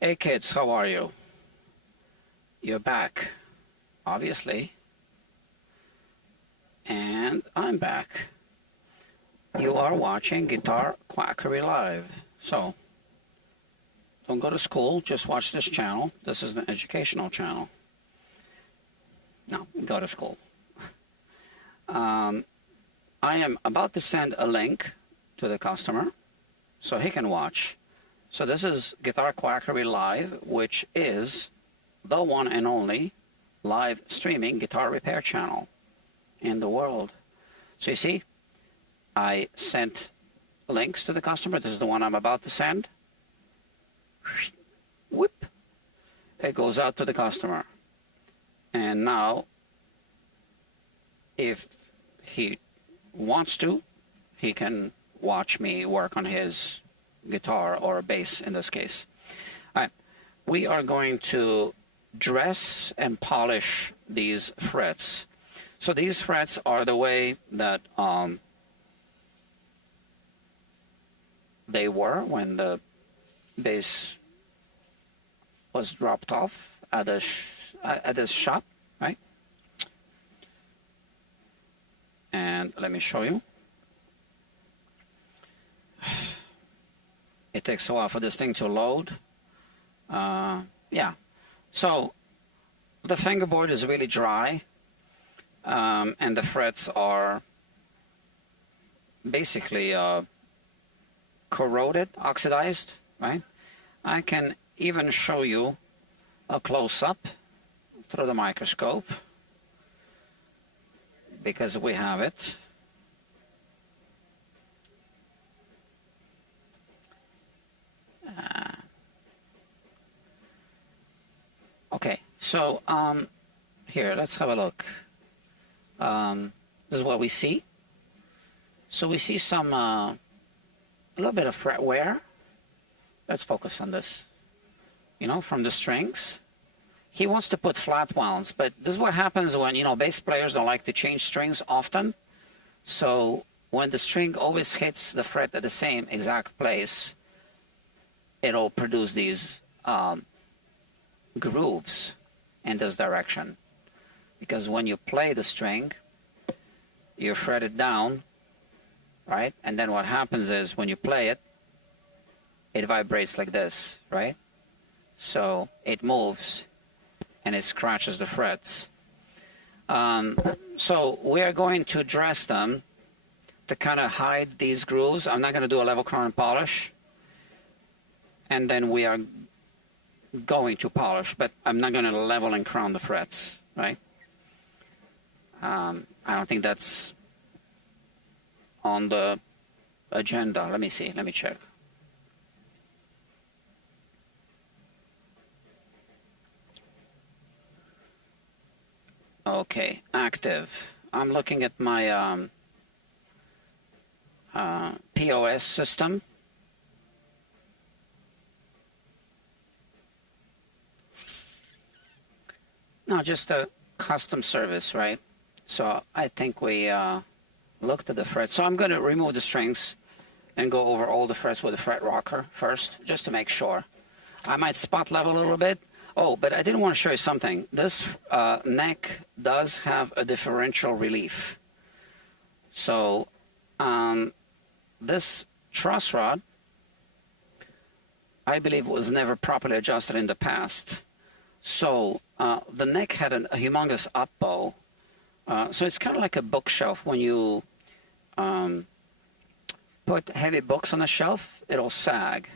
Hey kids, how are you? You're back, obviously. And I'm back. You are watching Guitar Quackery Live. So, don't go to school, just watch this channel. This is an educational channel. No, go to school. I am about to send a link to the customer so he can watch. So this is Guitar Quackery Live, which is the one and only live streaming guitar repair channel in the world. So you see, I sent links to the customer. This is the one I'm about to send. Whoop. It goes out to the customer. And now, if he wants to, he can watch me work on his guitar or bass in this case. All right, we are going to dress and polish these frets. So these frets are the way that they were when the bass was dropped off at this shop, right? And let me show you. It takes a while for this thing to load. Yeah, so the fingerboard is really dry, and the frets are basically corroded, oxidized, right? I can even show you a close-up through the microscope because we have it. Okay, so here, let's have a look. This is what we see. So we see some, a little bit of fret wear. Let's focus on this. You know, from the strings. He wants to put flat wounds, but this is what happens when, you know, bass players don't like to change strings often. So when the string always hits the fret at the same exact place, it'll produce these grooves in this direction. Because when you play the string, you fret it down, right? And then what happens is when you play it, it vibrates like this, right? So it moves and it scratches the frets. So we are going to dress them to kind of hide these grooves. I'm not going to do a level crown and polish. And then we are going to polish, but I'm not going to level and crown the frets, right? I don't think that's on the agenda. Let me see. Let me check. Okay, active. I'm looking at my POS system. No, just a custom service, right? So I think we looked at the frets. So I'm going to remove the strings and go over all the frets with the fret rocker first, just to make sure. I might spot level a little bit. Oh, but I did want to show you something. This neck does have a differential relief. So this truss rod, I believe, was never properly adjusted in the past. So the neck had a humongous up bow. So it's kind of like a bookshelf. When you put heavy books on a shelf, it'll sag.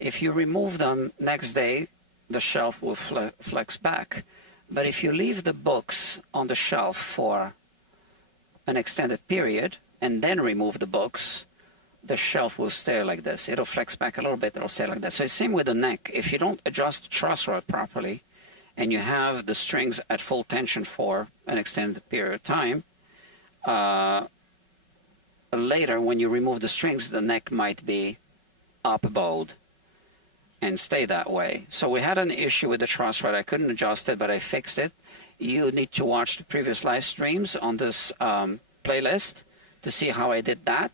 If you remove them next day, the shelf will flex back. But if you leave the books on the shelf for an extended period and then remove the books, the shelf will stay like this. It'll flex back a little bit, it'll stay like that. So it's same with the neck. If you don't adjust the truss rod properly and you have the strings at full tension for an extended period of time, later when you remove the strings, the neck might be up-bowed and stay that way. So we had an issue with the truss rod. I couldn't adjust it, but I fixed it. You need to watch the previous live streams on this playlist to see how I did that.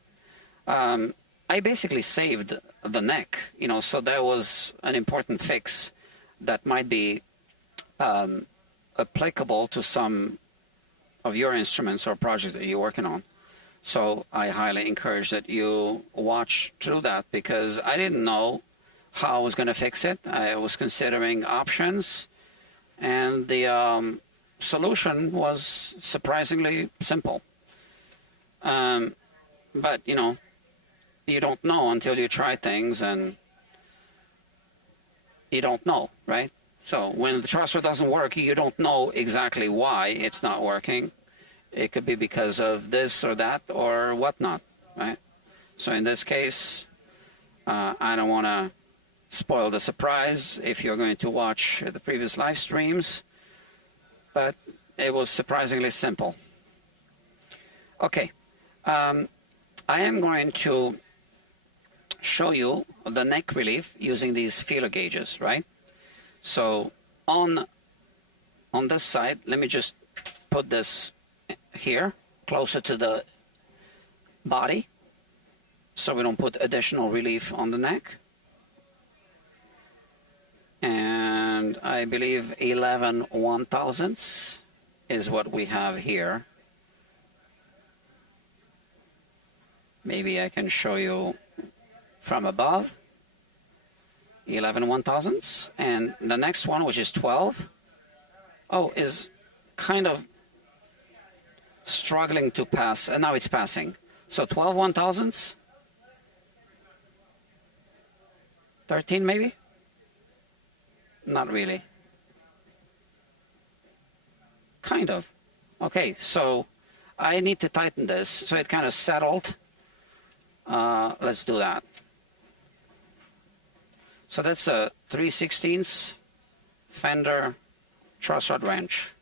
I basically saved the neck, you know, so that was an important fix that might be applicable to some of your instruments or projects that you're working on. So I highly encourage that you watch through that, because I didn't know how I was going to fix it. I was considering options, and the solution was surprisingly simple. But, you know, you don't know until you try things, and you don't know, right? So when the truss rod doesn't work, you don't know exactly why it's not working. It could be because of this or that or whatnot, right? So in this case, I don't want to spoil the surprise if you're going to watch the previous live streams, but it was surprisingly simple. Okay, I am going to show you the neck relief using these feeler gauges, right? So on this side, let me just put this here closer to the body so we don't put additional relief on the neck. And I believe 11 1/1000ths is what we have here. Maybe I can show you from above. 11 1/1000ths, and the next one, which is 12, is kind of struggling to pass, and now it's passing. So 12 1/1000ths, 13 maybe? Not really. Kind of. Okay, so I need to tighten this so it kind of settled. Let's do that. So that's a 3/16 Fender truss rod wrench.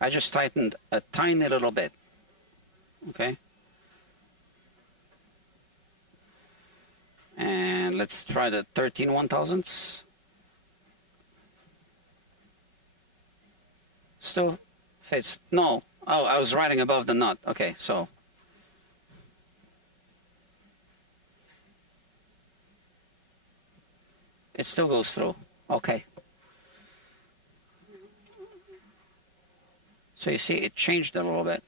I just tightened a tiny little bit, okay? And let's try the 13 1/1000ths. Still fits. No, I was writing above the nut. Okay, so it still goes through. Okay. So you see it changed a little bit.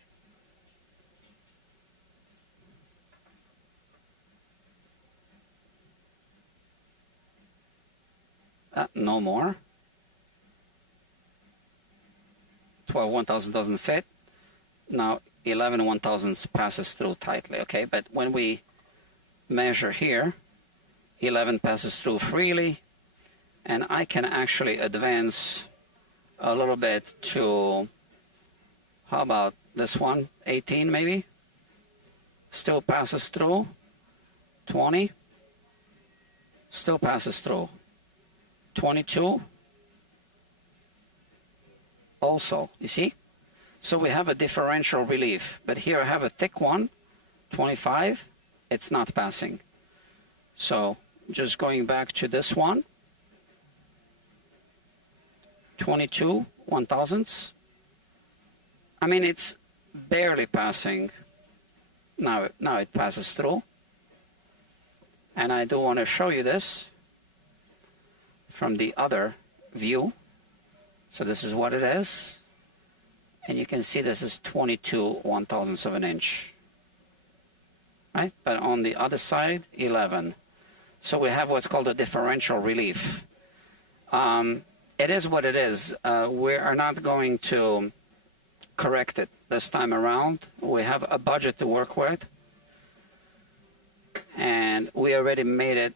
No more. 12 1/1000 doesn't fit. Now 11 1/1000 passes through tightly, okay? But when we measure here, 11 passes through freely, and I can actually advance a little bit to, how about this one, 18 maybe? Still passes through. 20, still passes through. 22, also, you see? So we have a differential relief, but here I have a thick one, 25, it's not passing. So just going back to this one, 22 1/1000ths. I mean, it's barely passing. Now it passes through. And I do want to show you this from the other view. So this is what it is. And you can see this is 22 1/1000ths of an inch. Right? But on the other side, 11. So we have what's called a differential relief. It is what it is. We are not going to correct it this time around. We have a budget to work with. And we already made it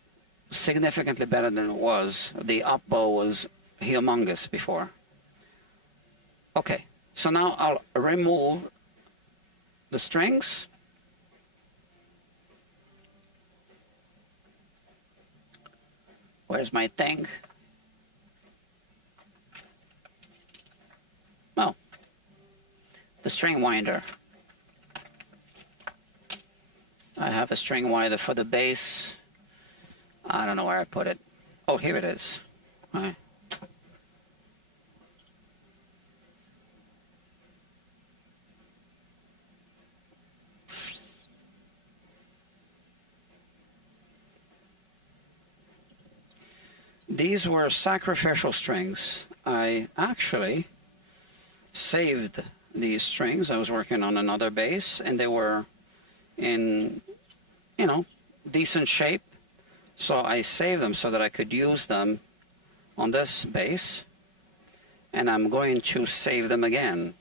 significantly better than it was. The up bow was humongous before. Okay, so now I'll remove the strings. Where's my thing? Oh, the string winder. I have a string winder for the bass. I don't know where I put it. Oh, here it is. All right. These were sacrificial strings. I actually saved these strings. I was working on another bass, and they were in, you know, decent shape. So I saved them so that I could use them on this bass, and I'm going to save them again,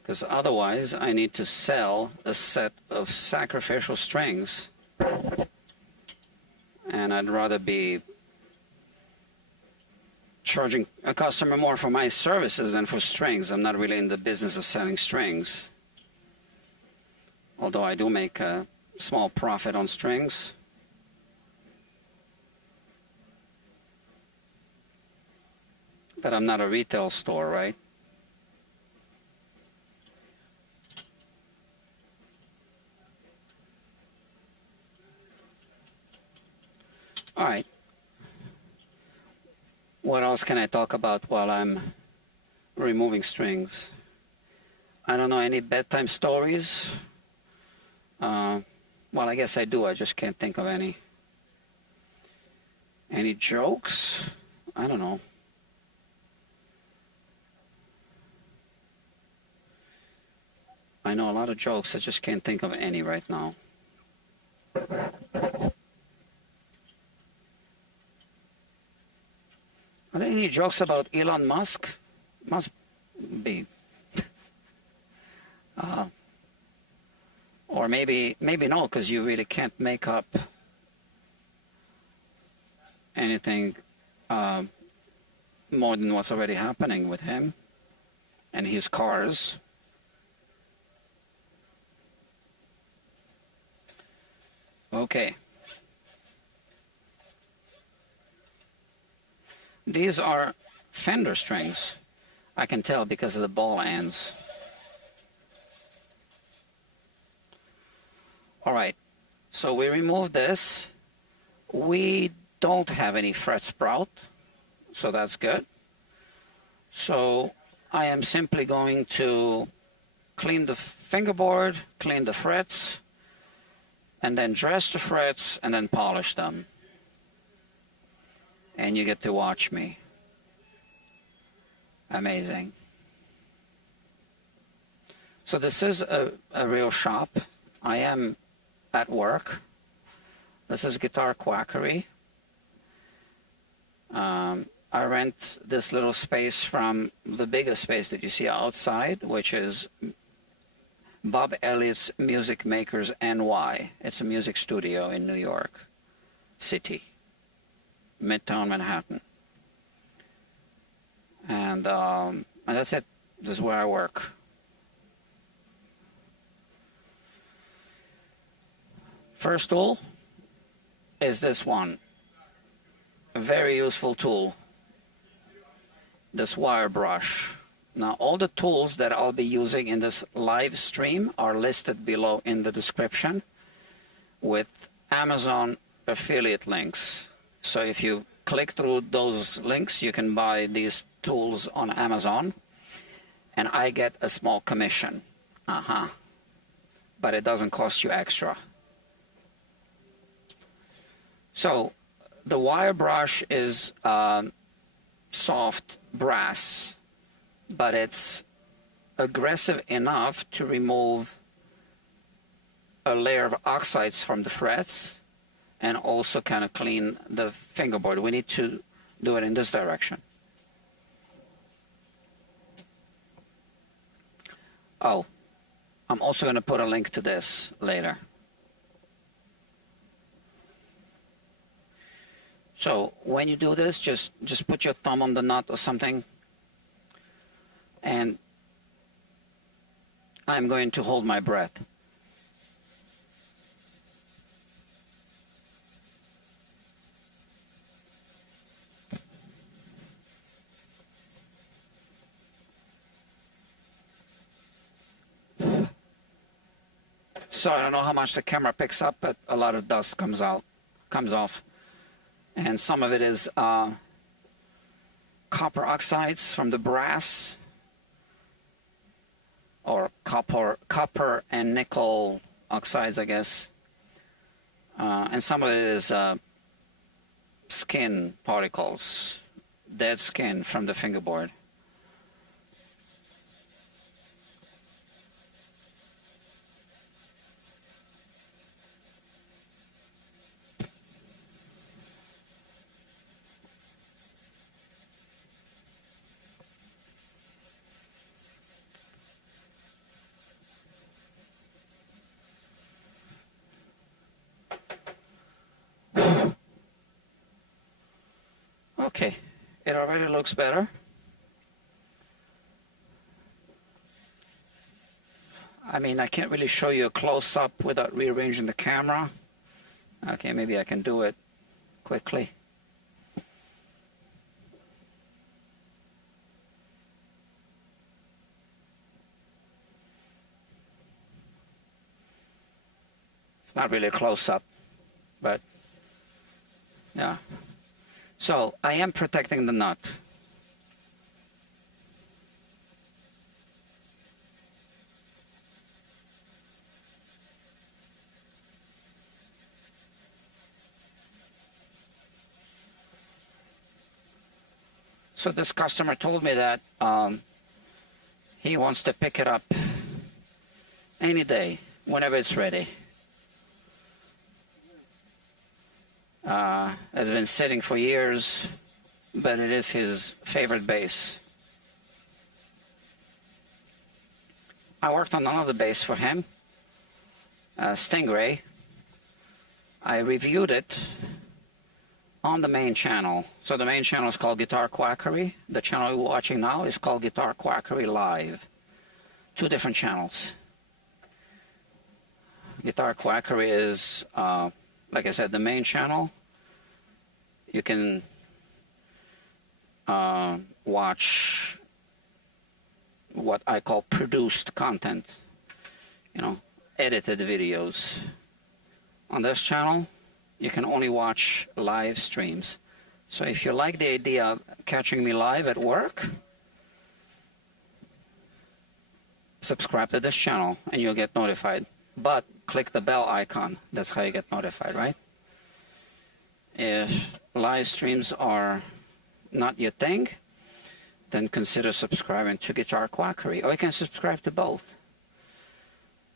because otherwise I need to sell a set of sacrificial strings, and I'd rather be charging a customer more for my services than for strings. I'm not really in the business of selling strings, although I do make a small profit on strings. But I'm not a retail store, right? All right. What else can I talk about while I'm removing strings? I don't know, any bedtime stories? Well, I guess I do. I just can't think of any. Any jokes? I don't know. I know a lot of jokes. I just can't think of any right now. Are there any jokes about Elon Musk? Must be. Or maybe no, because you really can't make up anything more than what's already happening with him and his cars. Okay. These are Fender strings. I can tell because of the ball ends. All right, so we remove this. We don't have any fret sprout, so that's good. So I am simply going to clean the fingerboard, clean the frets, and then dress the frets and then polish them. And you get to watch me. Amazing. So this is a real shop. I am at work. This is Guitar Quackery. I rent this little space from the biggest space that you see outside, which is Bob Elliott's Music Makers NY. It's a music studio in New York City, Midtown Manhattan. And that's it. This is where I work. First tool is this one. A very useful tool. This wire brush. Now all the tools that I'll be using in this live stream are listed below in the description with Amazon affiliate links. So if you click through those links, you can buy these tools on Amazon, and I get a small commission. But it doesn't cost you extra. So the wire brush is soft brass, but it's aggressive enough to remove a layer of oxides from the frets and also kind of clean the fingerboard. We need to do it in this direction. Oh, I'm also going to put a link to this later. So when you do this, just put your thumb on the nut or something, and I'm going to hold my breath. So I don't know how much the camera picks up, but a lot of dust comes off. And some of it is copper oxides from the brass, or copper and nickel oxides, I guess. and some of it is skin particles, dead skin from the fingerboard. Okay, it already looks better. I mean, I can't really show you a close-up without rearranging the camera. Okay, maybe I can do it quickly. It's not really a close-up, but yeah. So I am protecting the nut. So this customer told me that he wants to pick it up any day, whenever it's ready. Has been sitting for years, but it is his favorite bass. I worked on another bass for him, Stingray. I reviewed it on the main channel. So the main channel is called Guitar Quackery. The channel you're watching now is called Guitar Quackery Live. Two different channels. Guitar Quackery is, like I said, the main channel. You can watch what I call produced content, you know, edited videos. On this channel, you can only watch live streams. So if you like the idea of catching me live at work, subscribe to this channel and you'll get notified. But click the bell icon. That's how you get notified, right? If live streams are not your thing, then consider subscribing to Guitar Quackery, or you can subscribe to both.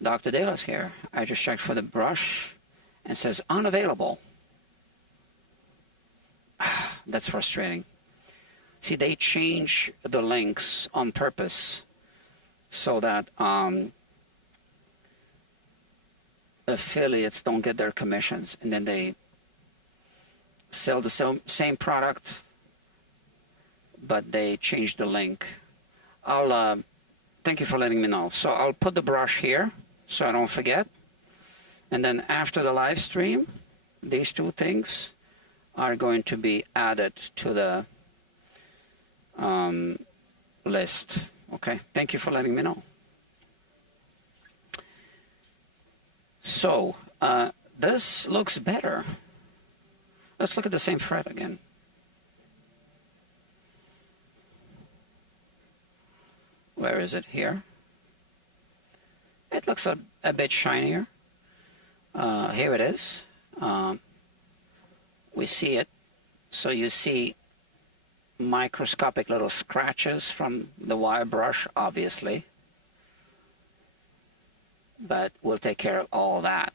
Dr. Deluxe here. I just checked for the brush and it says unavailable. That's frustrating. See, they change the links on purpose so that affiliates don't get their commissions, and then they sell the same product, but they change the link. I'll thank you for letting me know. So I'll put the brush here so I don't forget, and then after the live stream, these two things are going to be added to the list. Okay, thank you for letting me know. So this looks better. Let's look at the same fret again. Where is it? Here. It looks a bit shinier. Here it is. We see it. So you see microscopic little scratches from the wire brush, obviously. But we'll take care of all that.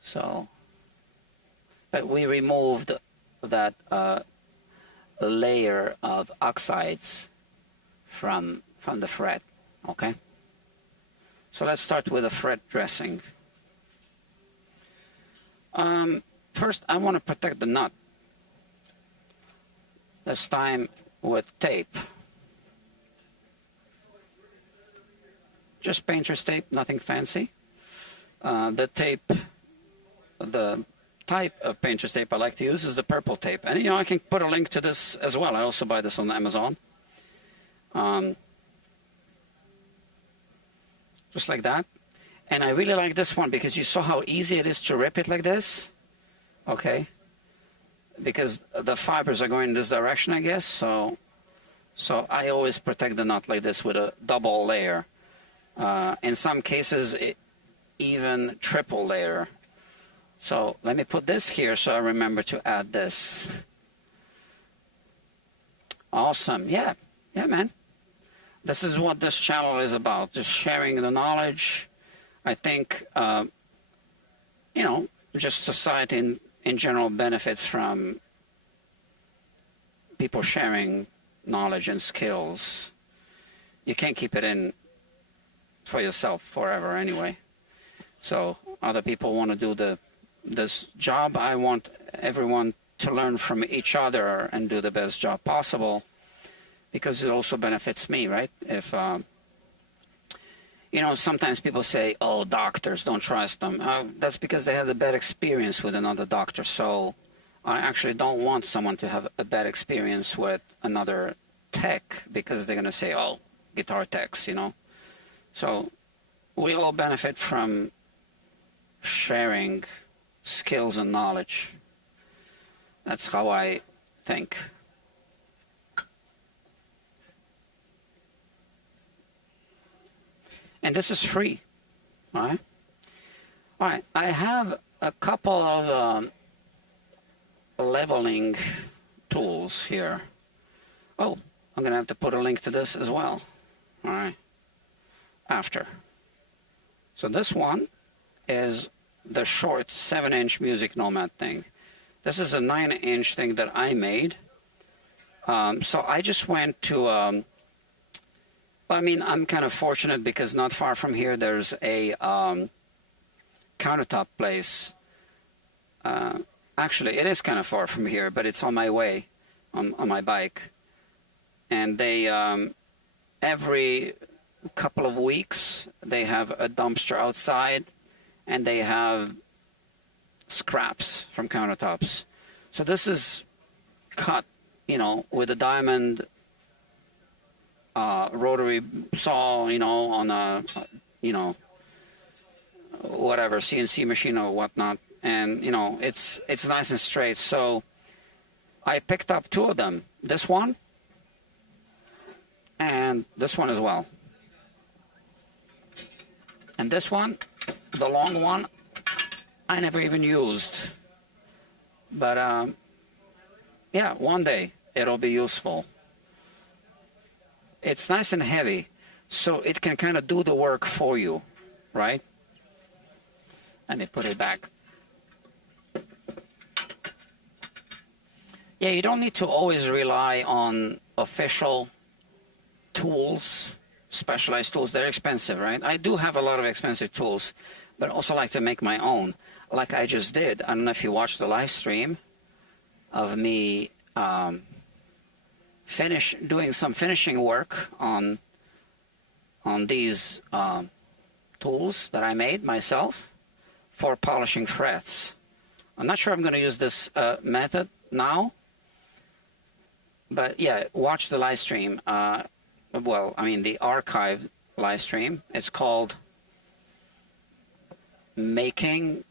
So, but we removed that layer of oxides from the fret. Okay. So let's start with a fret dressing. First, I want to protect the nut. This time with tape. Just painter's tape, nothing fancy. The tape, the type of painter's tape I like to use is the purple tape. And you know, I can put a link to this as well. I also buy this on Amazon. Just like that. And I really like this one because you saw how easy it is to rip it like this. Okay. Because the fibers are going in this direction, I guess. So I always protect the nut like this with a double layer. In some cases, even triple layer. So let me put this here so I remember to add this. Awesome. Yeah, man. This is what this channel is about, just sharing the knowledge. I think, you know, just society in general benefits from people sharing knowledge and skills. You can't keep it in for yourself forever anyway. So other people want to do this job. I want everyone to learn from each other and do the best job possible, because it also benefits me, right? If you know, sometimes people say, oh, doctors, don't trust them. That's because they had a bad experience with another doctor. So I actually don't want someone to have a bad experience with another tech, because they're going to say, oh, guitar techs, you know. So we all benefit from sharing skills and knowledge. That's how I think. And this is free, all right? All right, I have a couple of leveling tools here. Oh, I'm going to have to put a link to this as well, all right, after. So this one is the short 7-inch Music Nomad thing. This is a 9-inch thing that I made. So I just went to, I mean, I'm kind of fortunate because not far from here there's a countertop place. Actually, it is kind of far from here, but it's on my way, on my bike. And they, every couple of weeks, they have a dumpster outside, and they have scraps from countertops. So this is cut, you know, with a diamond rotary saw, you know, on a, you know, whatever, CNC machine or whatnot. And, you know, it's nice and straight. So I picked up 2 of them. This one and this one as well. And this one, the long one, I never even used. But, yeah, one day it'll be useful. It's nice and heavy, so it can kind of do the work for you, right? Let me put it back. Yeah, you don't need to always rely on official tools, specialized tools. They're expensive, right? I do have a lot of expensive tools, but I also like to make my own, like I just did. I don't know if you watched the live stream of me doing some finishing work on these tools that I made myself for polishing frets. I'm not sure I'm going to use this method now, but yeah, watch the live stream. Well, I mean the archive live stream. It's called Making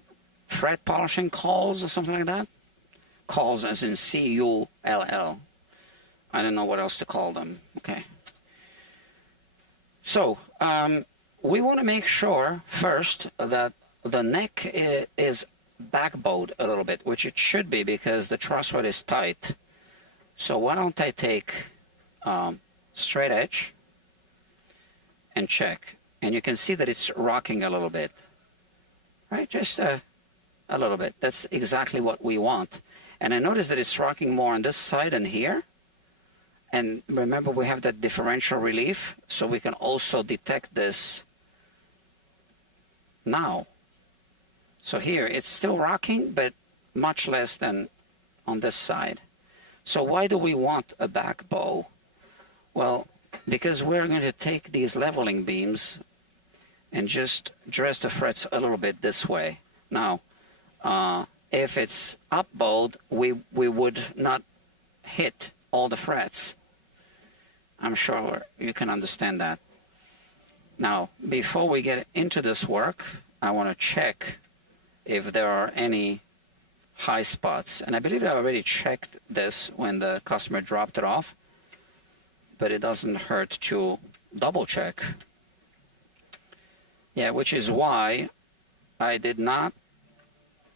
Fret Polishing Calls or something like that. Calls as in C-U-L-L. I don't know what else to call them. Okay. So we want to make sure first that the neck is backbowed a little bit, which it should be because the truss rod is tight. So why don't I take straight edge and check, and you can see that it's rocking a little bit, right? Just a little bit. That's exactly what we want. And I notice that it's rocking more on this side than here. And remember, we have that differential relief, so we can also detect this now. So here, it's still rocking, but much less than on this side. So why do we want a back bow? Well, because we're going to take these leveling beams and just dress the frets a little bit this way. Now, if it's up bowed, we would not hit all the frets. I'm sure you can understand that. Now, before we get into this work, I want to check if there are any high spots. And I believe I already checked this when the customer dropped it off, but it doesn't hurt to double check. Yeah, which is why I did not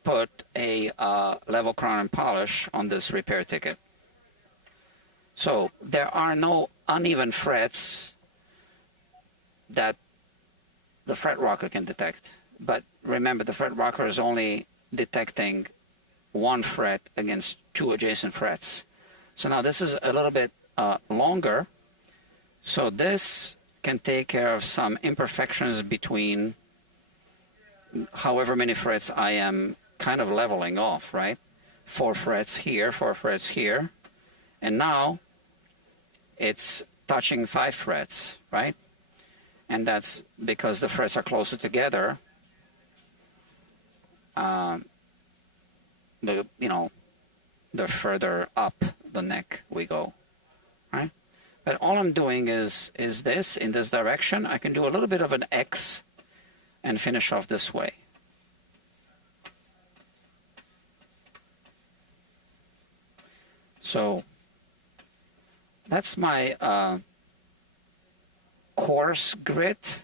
put a level crown and polish on this repair ticket. So there are no uneven frets that the fret rocker can detect. But remember, the fret rocker is only detecting one fret against two adjacent frets. So now this is a little bit longer. So this can take care of some imperfections between however many frets I am kind of leveling off, right? 4 frets here, 4 frets here. And now it's touching 5 frets, right? And that's because the frets are closer together. The further up the neck we go, right? But all I'm doing is this, in this direction. I can do a little bit of an X and finish off this way. So that's my coarse grit.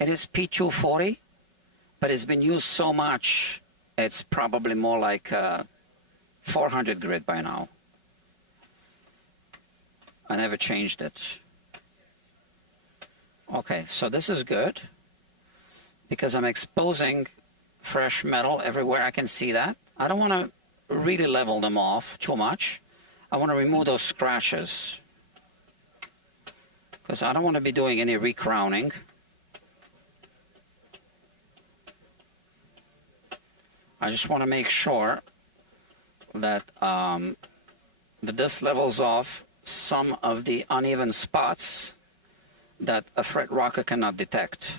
It is P240, but it's been used so much, it's probably more like 400 grit by now. I never changed it. Okay, so this is good because I'm exposing fresh metal everywhere I can see that. I don't want to really level them off too much. I want to remove those scratches because I don't want to be doing any recrowning. I just want to make sure that that this levels off some of the uneven spots that a fret rocker cannot detect.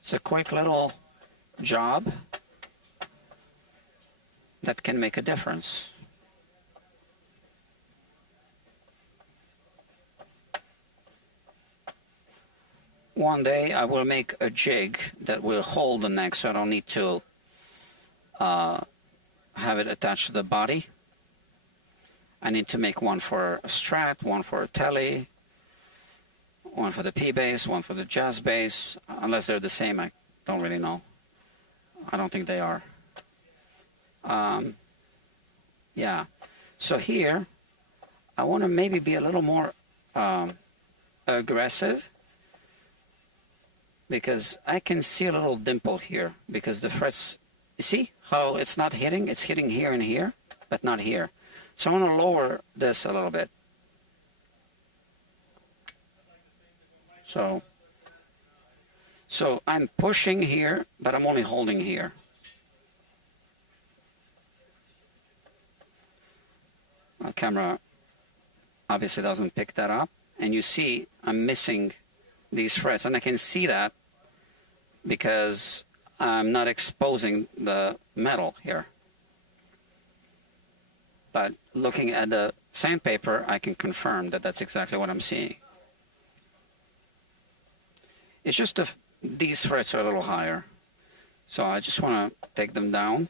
It's a quick little job that can make a difference. One day I will make a jig that will hold the neck so I don't need to have it attached to the body. I need to make one for a Strat, one for a Tele, one for the P-Bass, one for the Jazz Bass. Unless they're the same, I don't really know. I don't think they are. Yeah. So here, I want to maybe be a little more aggressive because I can see a little dimple here because the frets, you see how it's not hitting? It's hitting here and here, but not here. So I want to lower this a little bit. So I'm pushing here, but I'm only holding here. My camera obviously doesn't pick that up. And you see I'm missing these frets. And I can see that because I'm not exposing the metal here. But looking at the sandpaper, I can confirm that that's exactly what I'm seeing. It's just these frets are a little higher. So I just want to take them down.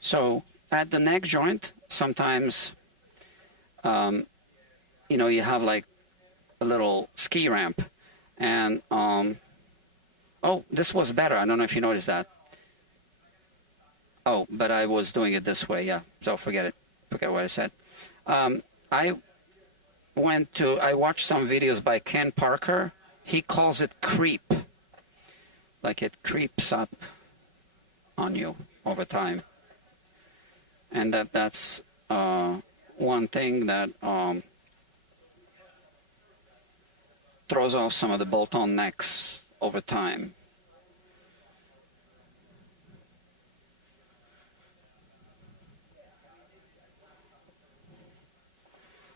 So at the neck joint, sometimes, you have like a little ski ramp. And, oh, this was better. I don't know if you noticed that. Oh, but I was doing it this way, yeah. So forget it. Forget what I said. I watched some videos by Ken Parker. He calls it creep. Like it creeps up on you over time. And that's one thing that throws off some of the bolt-on necks over time.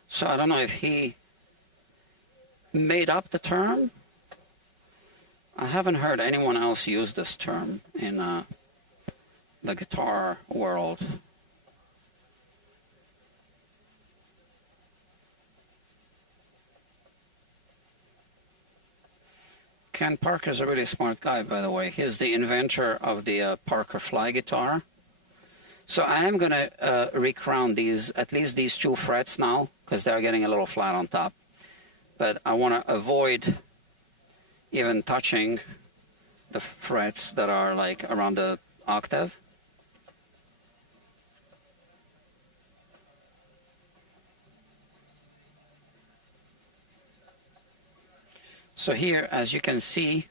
So I don't know if he made up the term. I haven't heard anyone else use this term in the guitar world. Ken Parker is a really smart guy, by the way. He's the inventor of the Parker Fly guitar. So I am going to recrown these, at least these 2 frets now, because they're getting a little flat on top. but I want to avoid even touching the frets that are like around the octave. So here, as you can see,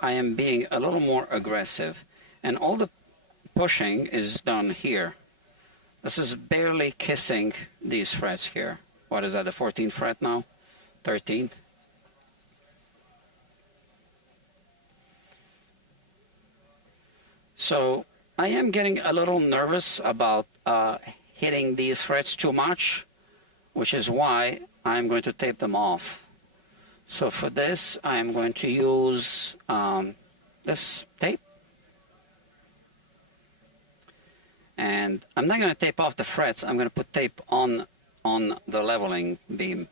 I am being a little more aggressive, and all the pushing is done here. This is barely kissing these frets here. What is that, the 14th fret now? 13th? So I am getting a little nervous about hitting these frets too much, which is why I'm going to tape them off. So for this, I'm going to use this tape. And I'm not going to tape off the frets. I'm going to put tape on the leveling beam.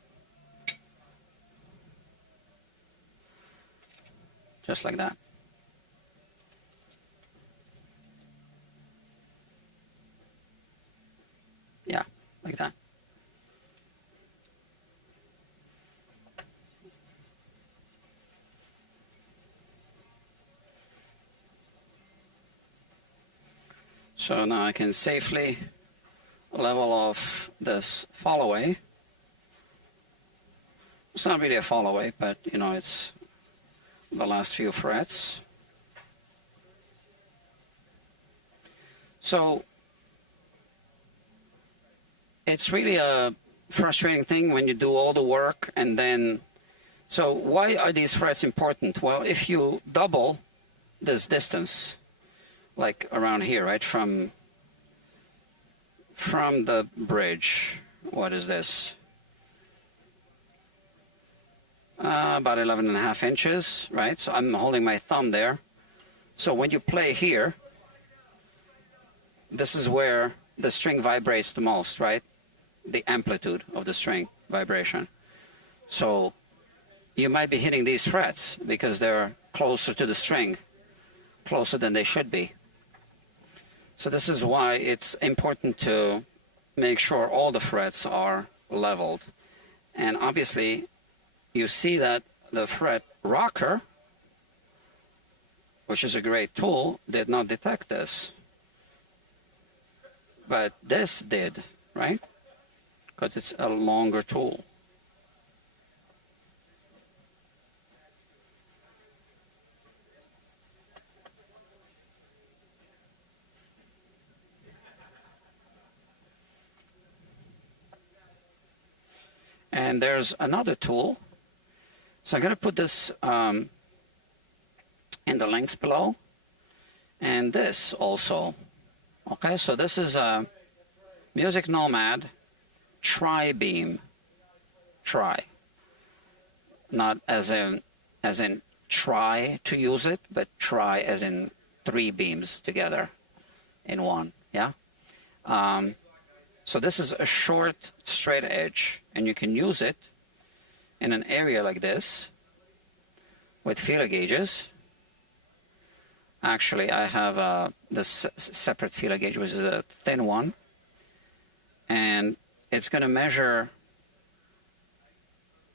Just like that. Yeah, like that. So now I can safely level off this fall away. It's not really a fall away, but you know, it's the last few frets. So it's really a frustrating thing when you do all the work and then, so why are these frets important? Well, if you double this distance, like around here, right, from the bridge, what is this? About 11.5 inches, right? So I'm holding my thumb there. So when you play here, this is where the string vibrates the most, right? The amplitude of the string vibration. So you might be hitting these frets because they're closer to the string, closer than they should be. So this is why it's important to make sure all the frets are leveled. And obviously, you see that the fret rocker, which is a great tool, did not detect this. But this did, right? Because it's a longer tool. And there's another tool. So I'm going to put this in the links below. And this also. Okay, so this is a Music Nomad tri-beam. Tri. Not as in try to use it, but try as in 3 beams together in one. Yeah. So this is a short straight edge, and you can use it in an area like this with feeler gauges. Actually, I have this separate feeler gauge, which is a thin one, and it's going to measure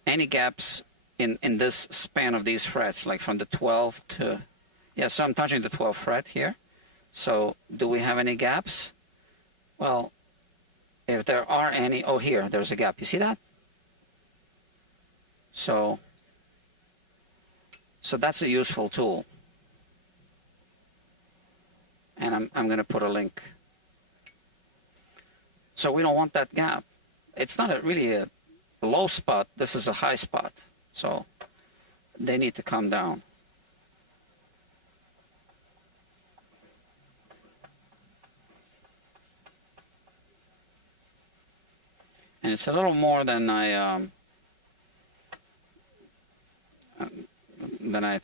any gaps in this span of these frets, like from the 12th to, yeah, so I'm touching the 12th fret here. So do we have any gaps? Well, if there are any, oh, here, there's a gap. You see that? So that's a useful tool. And I'm going to put a link. So we don't want that gap. It's not really a low spot. This is a high spot. So they need to come down. And it's a little more than I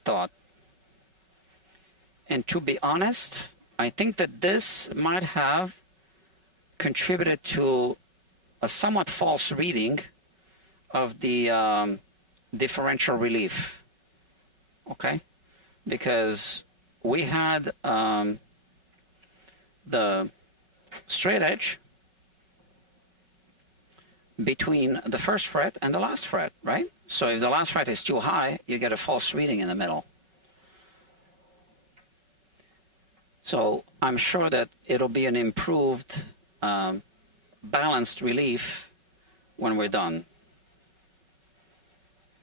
thought. And to be honest, I think that this might have contributed to a somewhat false reading of the differential relief. Okay? Because we had the straight edge between the first fret and the last fret, right? So if the last fret is too high, you get a false reading in the middle. So I'm sure that it'll be an improved, balanced relief when we're done.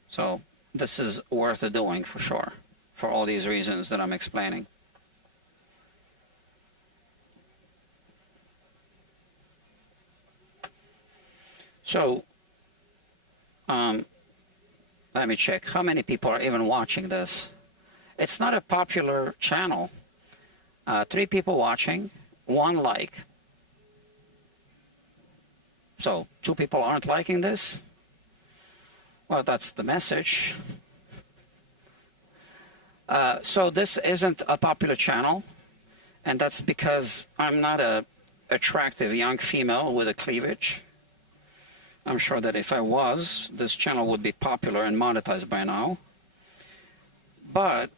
So this is worth doing for sure, for all these reasons that I'm explaining. So let me check how many people are even watching this. It's not a popular channel. 3 people watching, 1 like. So 2 people aren't liking this. Well, that's the message. So this isn't a popular channel, and that's because I'm not a attractive young female with a cleavage. I'm sure that if I was, this channel would be popular and monetized by now. But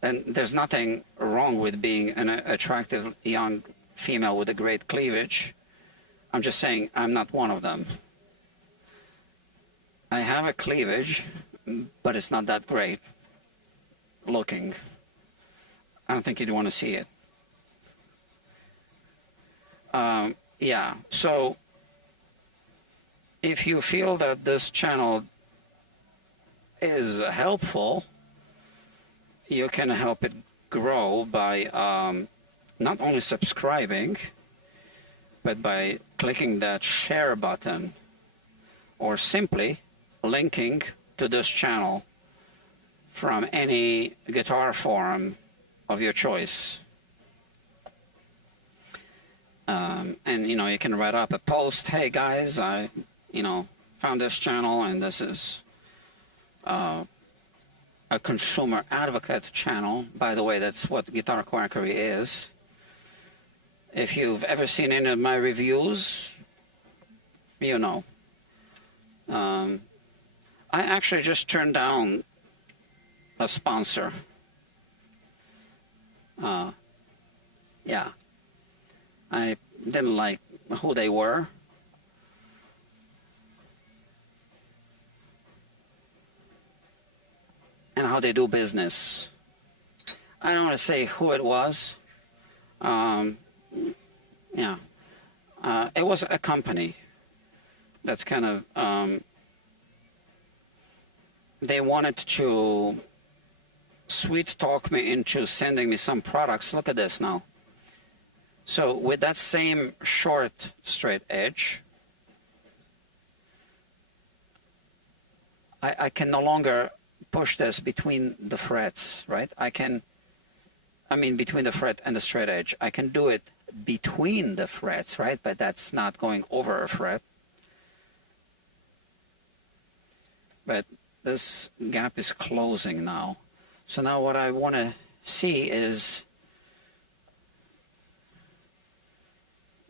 and there's nothing wrong with being an attractive young female with a great cleavage. I'm just saying I'm not one of them. I have a cleavage, but it's not that great looking. I don't think you'd want to see it. Yeah, so if you feel that this channel is helpful, you can help it grow by not only subscribing, but by clicking that share button, or simply linking to this channel from any guitar forum of your choice. And you know, you can write up a post, hey guys, I found this channel, and this is a consumer advocate channel. By the way, that's what Guitar Quackery is. If you've ever seen any of my reviews, you know. I actually just turned down a sponsor. Yeah. I didn't like who they were. And how they do business. I don't want to say who it was. Yeah. It was a company that's kind of, they wanted to sweet talk me into sending me some products. Look at this now. So with that same short straight edge, I can no longer push this between the frets, right? Between the fret and the straight edge. I can do it between the frets, right? But that's not going over a fret. But this gap is closing now. So now what I want to see is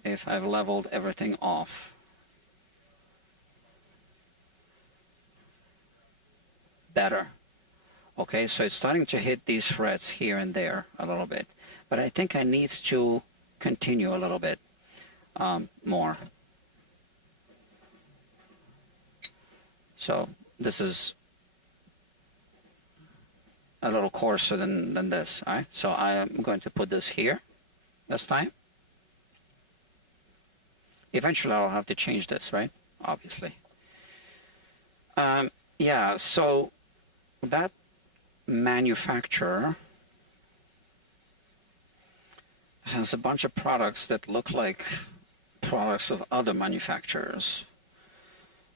if I've leveled everything off. Better. Okay, so it's starting to hit these frets here and there a little bit. But I think I need to continue a little bit more. So this is a little coarser than this. All right? So I am going to put this here this time. Eventually I'll have to change this, right? Obviously. Yeah, so that manufacturer has a bunch of products that look like products of other manufacturers,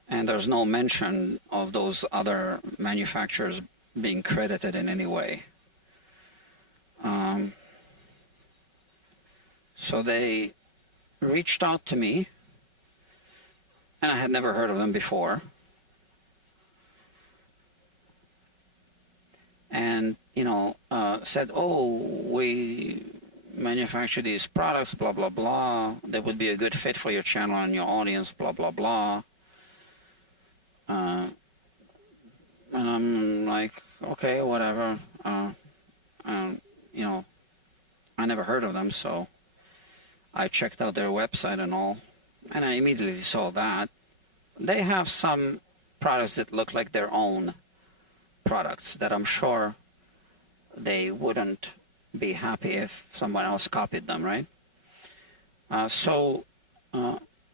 and there's no mention of those other manufacturers being credited in any way. So they reached out to me, and I had never heard of them before. And, said, oh, we manufacture these products, blah, blah, blah. They would be a good fit for your channel and your audience, blah, blah, blah. And I'm like, okay, whatever. I never heard of them, so I checked out their website and all. and I immediately saw that. They have some products that look like their own products that I'm sure they wouldn't be happy if someone else copied them, right? I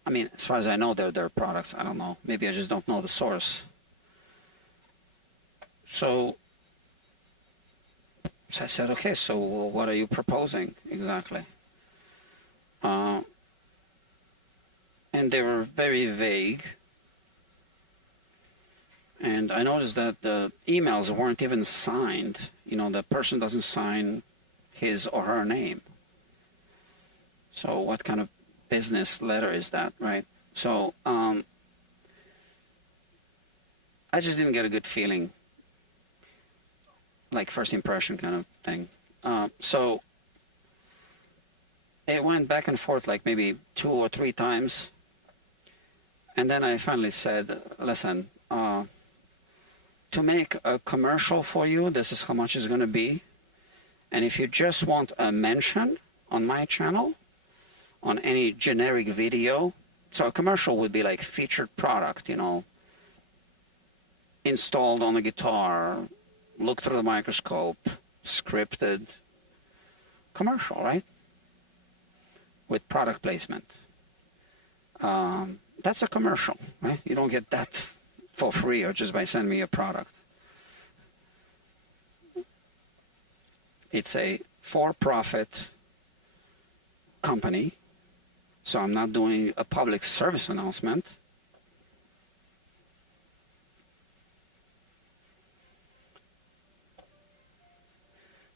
mean, as far as I know, they're their products. I don't know. Maybe I just don't know the source. So I said, okay, so what are you proposing exactly? And they were very vague. And I noticed that the emails weren't even signed. You know, the person doesn't sign his or her name. So what kind of business letter is that, right? So I just didn't get a good feeling, like first impression kind of thing. So it went back and forth like maybe 2 or 3 times. And then I finally said, listen, to make a commercial for you, this is how much it's going to be. And if you just want a mention on my channel, on any generic video, so a commercial would be like featured product, you know, installed on a guitar, look through the microscope, scripted commercial, right? With product placement. That's a commercial, right? You don't get that for free or just by sending me a product. It's a for-profit company, so I'm not doing a public service announcement.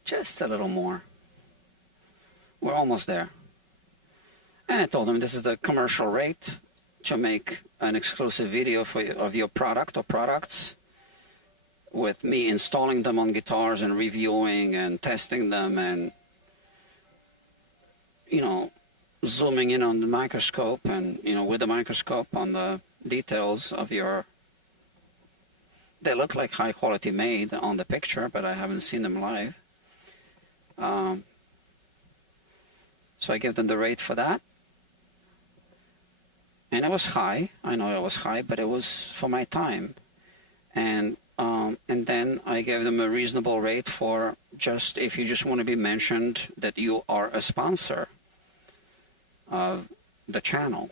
Just a little more. We're almost there. And I told them this is the commercial rate to make an exclusive video of your product or products, with me installing them on guitars and reviewing and testing them and, you know, zooming in on the microscope and, you know, with the microscope on the details of your... They look like high quality made on the picture, but I haven't seen them live. So I gave them the rate for that. And it was high. I know it was high, but it was for my time. And then I gave them a reasonable rate for just, if you just want to be mentioned that you are a sponsor of the channel.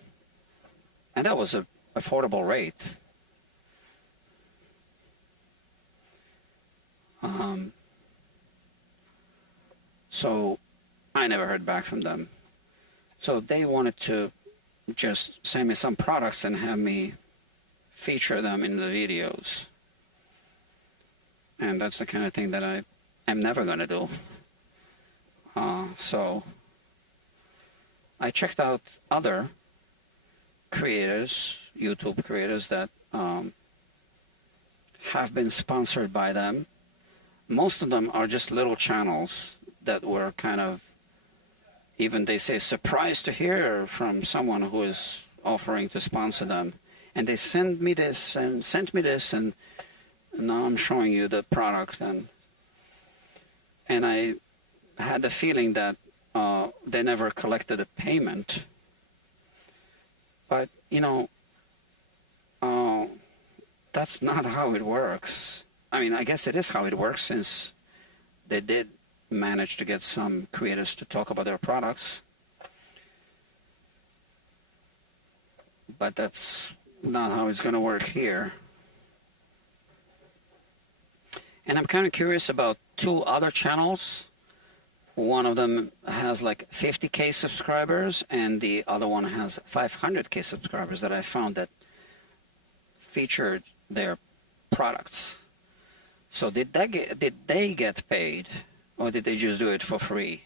And that was an affordable rate. So I never heard back from them. So they wanted to just send me some products and have me feature them in the videos. And that's the kind of thing that I am never going to do. So I checked out other creators, YouTube creators that have been sponsored by them. Most of them are just little channels that were kind of, even they say, surprised to hear from someone who is offering to sponsor them. And they sent me this, and now I'm showing you the product. And I had the feeling that they never collected a payment. But, you know, that's not how it works. I mean, I guess it is how it works, since they did manage to get some creators to talk about their products. But that's not how it's going to work here. And I'm kind of curious about 2 other channels. One of them has like 50K subscribers, and the other one has 500K subscribers that I found that featured their products. So did they get paid, or did they just do it for free?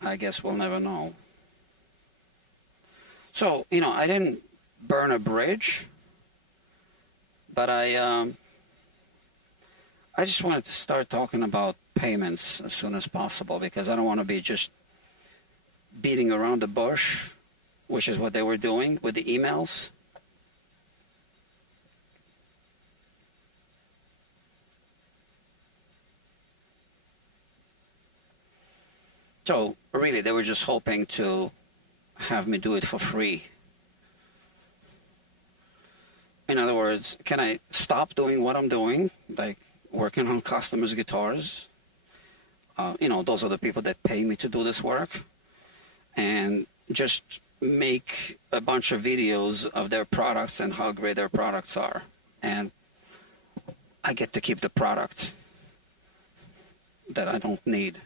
I guess we'll never know. So, you know, I didn't burn a bridge, but I just wanted to start talking about payments as soon as possible, because I don't want to be just beating around the bush, which is what they were doing with the emails. So really, they were just hoping to have me do it for free. In other words, can I stop doing what I'm doing, like working on customers' guitars? You know, those are the people that pay me to do this work, and just make a bunch of videos of their products and how great their products are. And I get to keep the product that I don't need.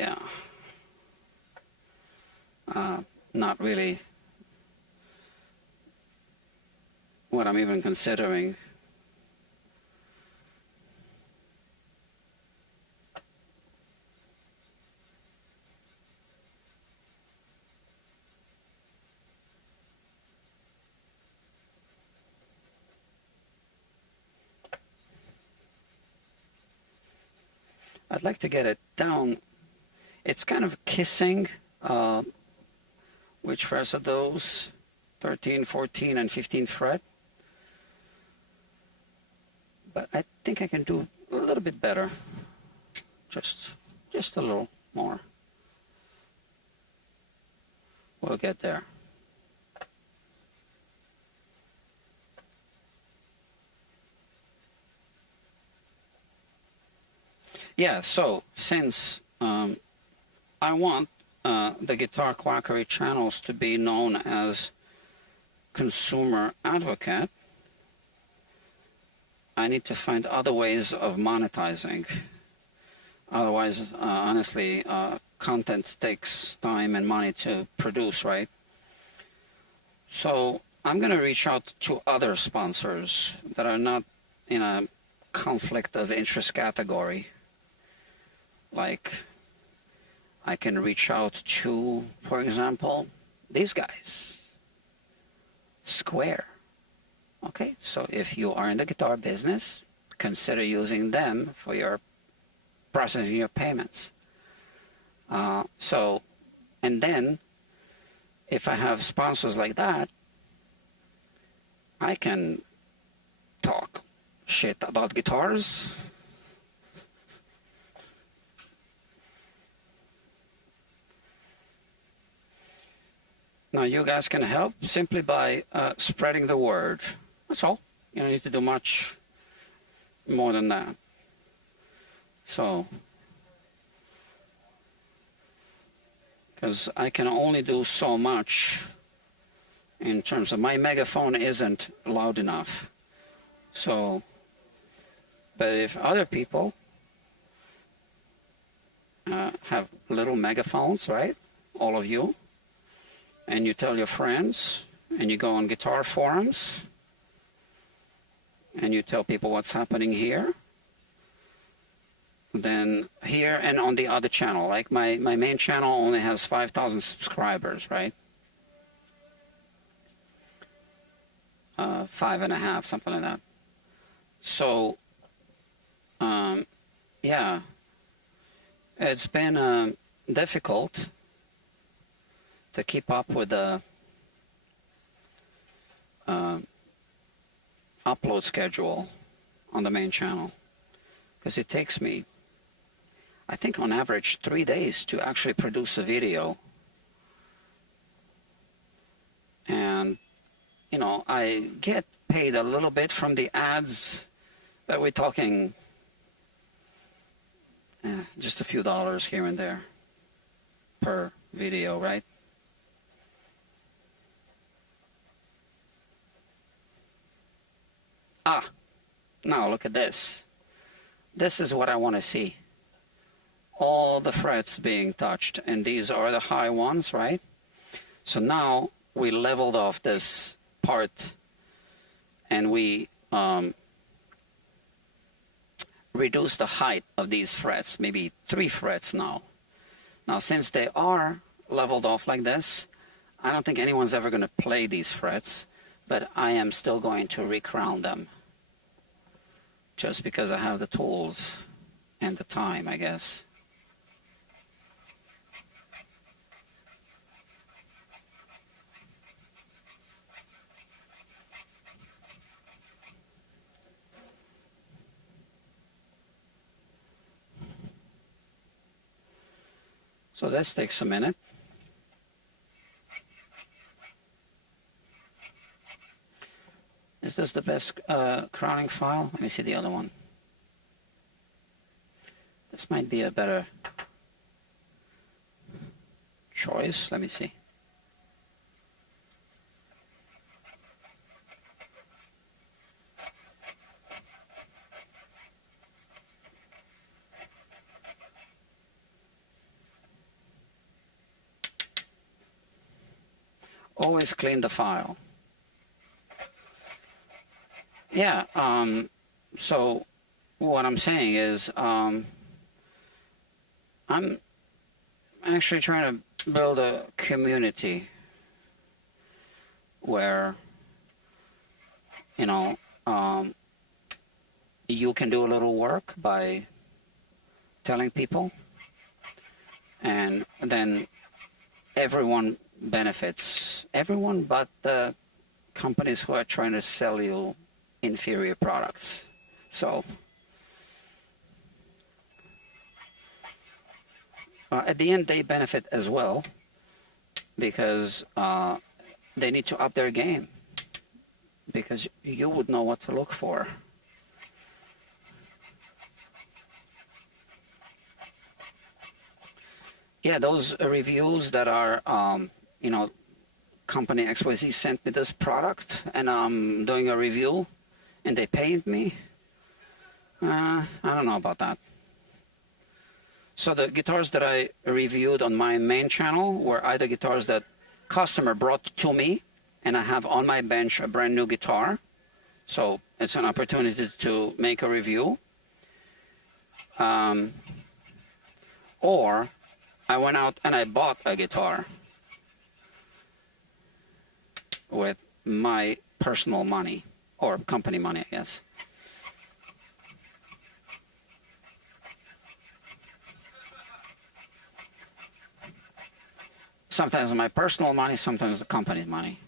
Yeah. Not really what I'm even considering. I'd like to get it down. It's kind of kissing. Which frets are those? 13, 14, and 15th fret. But I think I can do a little bit better. Just a little more. We'll get there. Yeah, so since I want the Guitar Quackery channels to be known as consumer advocate, I need to find other ways of monetizing. Otherwise, honestly, content takes time and money to produce, right? So I'm going to reach out to other sponsors that are not in a conflict of interest category. Like, I can reach out to, for example, these guys, Square. Okay, so if you are in the guitar business, consider using them for your processing your payments. And then, if I have sponsors like that, I can talk shit about guitars. Now you guys can help simply by spreading the word. That's all. You don't need to do much more than that. So, because I can only do so much in terms of my megaphone isn't loud enough. So, but if other people have little megaphones, right? All of you. And you tell your friends, and you go on guitar forums, and you tell people what's happening here, then here and on the other channel, like my main channel only has 5,000 subscribers, right? 5.5, something like that. So, yeah, it's been difficult to keep up with the upload schedule on the main channel, because it takes me, I think on average, 3 days to actually produce a video. And you know, I get paid a little bit from the ads, but we're talking just a few dollars here and there per video, right? Now look at this. This is what I want to see. All the frets being touched, and these are the high ones, right? So now we leveled off this part, and we reduced the height of these frets, maybe 3 frets now. Now, since they are leveled off like this, I don't think anyone's ever going to play these frets, but I am still going to recrown them, just because I have the tools and the time, I guess. So this takes a minute. Is this the best crowning file? Let me see the other one. This might be a better choice. Let me see. Always clean the file. Yeah, so what I'm saying is I'm actually trying to build a community where, you know, you can do a little work by telling people, and then everyone benefits. Everyone but the companies who are trying to sell you inferior products. So at the end they benefit as well, because they need to up their game, because you would know what to look for. Yeah, those reviews that are you know, company XYZ sent me this product and I'm doing a review and they paid me. I don't know about that. So the guitars that I reviewed on my main channel were either guitars that customer brought to me and I have on my bench a brand new guitar. So it's an opportunity to make a review. Or I went out and I bought a guitar with my personal money, or company money, I guess. Sometimes my personal money, sometimes the company's money.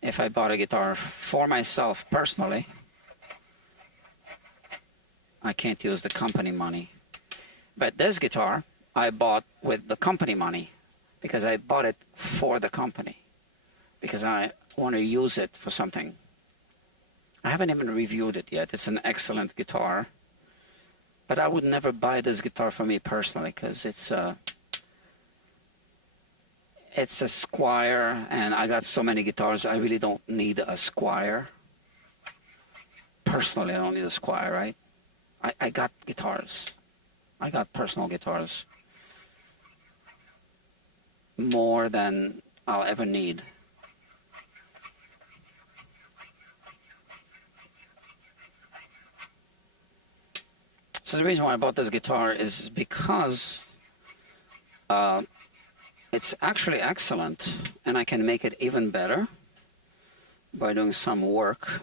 If I bought a guitar for myself personally, I can't use the company money. But this guitar I bought with the company money, because I bought it for the company, because I want to use it for something. I haven't even reviewed it yet. It's an excellent guitar, but I would never buy this guitar for me personally, because it's a Squier, and I got so many guitars. I really don't need a Squier. Personally, I don't need a Squier, right? I got guitars. I got personal guitars. More than I'll ever need. So the reason why I bought this guitar is because it's actually excellent, and I can make it even better by doing some work.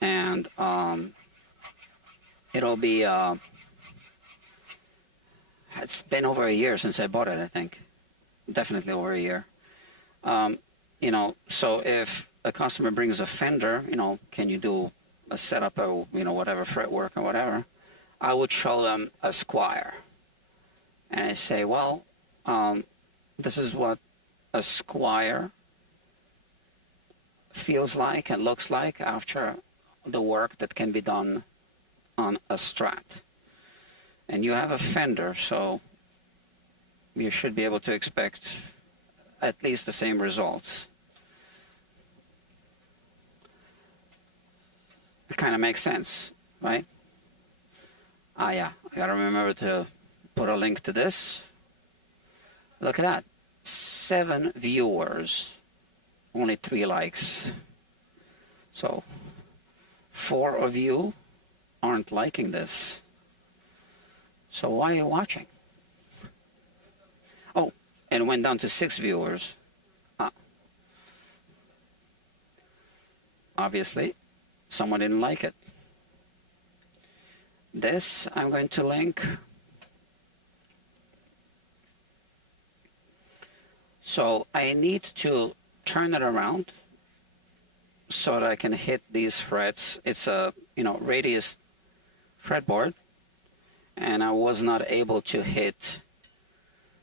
And it'll be it's been over a year since I bought it, I think. Definitely over a year. You know, so if a customer brings a Fender, you know, can you do a setup or, you know, whatever, fretwork or whatever, I would show them a Squier. And I say, well, this is what a Squier feels like and looks like after the work that can be done on a Strat. And you have a Fender, so you should be able to expect at least the same results. It kind of makes sense, right? Ah, yeah, I gotta remember to put a link to this. Look at that, 7 viewers, only 3 likes. So 4 of you aren't liking this. So why are you watching? Oh, and it went down to 6 viewers. Obviously, someone didn't like it. This I'm going to link. So I need to turn it around so that I can hit these frets. It's a, you know, radius fretboard, and I was not able to hit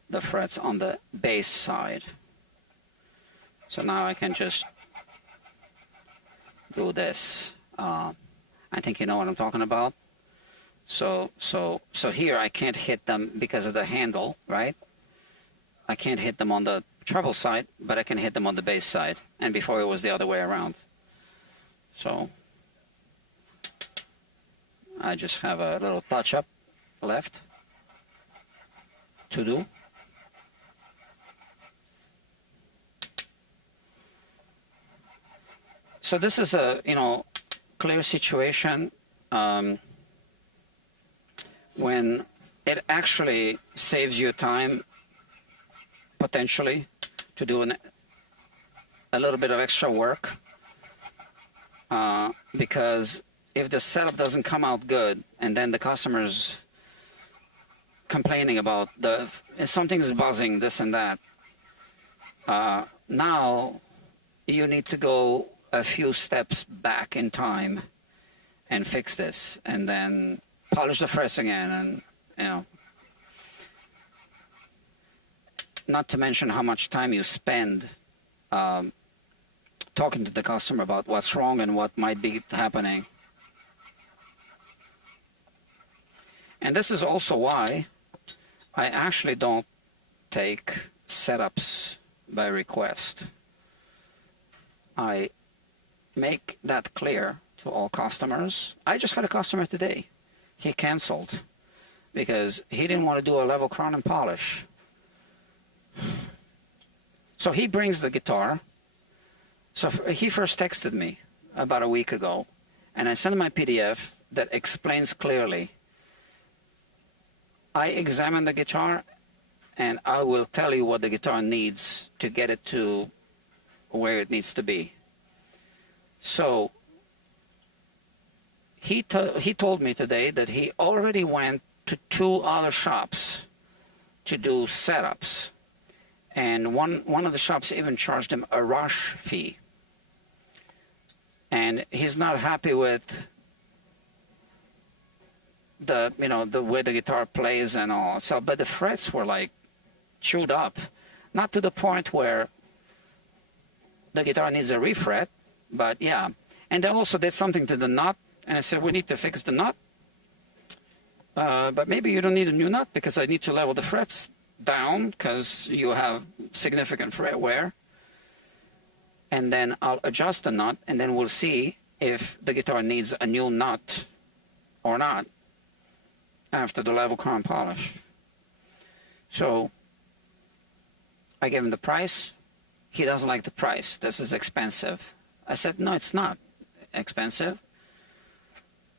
the frets on the bass side. So now I can just do this. I think you know what I'm talking about. So here I can't hit them because of the handle, right? I can't hit them on the treble side, but I can hit them on the bass side. And before it was the other way around. So I just have a little touch-up left to do. So this is a, clear situation when it actually saves you time, potentially, to do a little bit of extra work, because if the setup doesn't come out good and then the customer's complaining about something's buzzing, this and that, now you need to go a few steps back in time and fix this, and then polish the frets again, and not to mention how much time you spend talking to the customer about what's wrong and what might be happening. And this is also why I actually don't take setups by request. I make that clear to all customers. I just had a customer today. He canceled because he didn't want to do a level crown and polish. So he brings the guitar. So he first texted me about a week ago, and I sent him my PDF that explains clearly. I examined the guitar, and I will tell you what the guitar needs to get it to where it needs to be. So he told me today that he already went to 2 other shops to do setups, and one of the shops even charged him a rush fee, and he's not happy with the way the guitar plays and all. So, but the frets were like chewed up, not to the point where the guitar needs a refret, but yeah. And they also did something to the nut, and I said, we need to fix the nut, but maybe you don't need a new nut because I need to level the frets down because you have significant fret wear, and then I'll adjust the nut, and then we'll see if the guitar needs a new nut or not after the level crown polish. So I gave him the price. He doesn't like the price. This is expensive. I said, no, it's not expensive.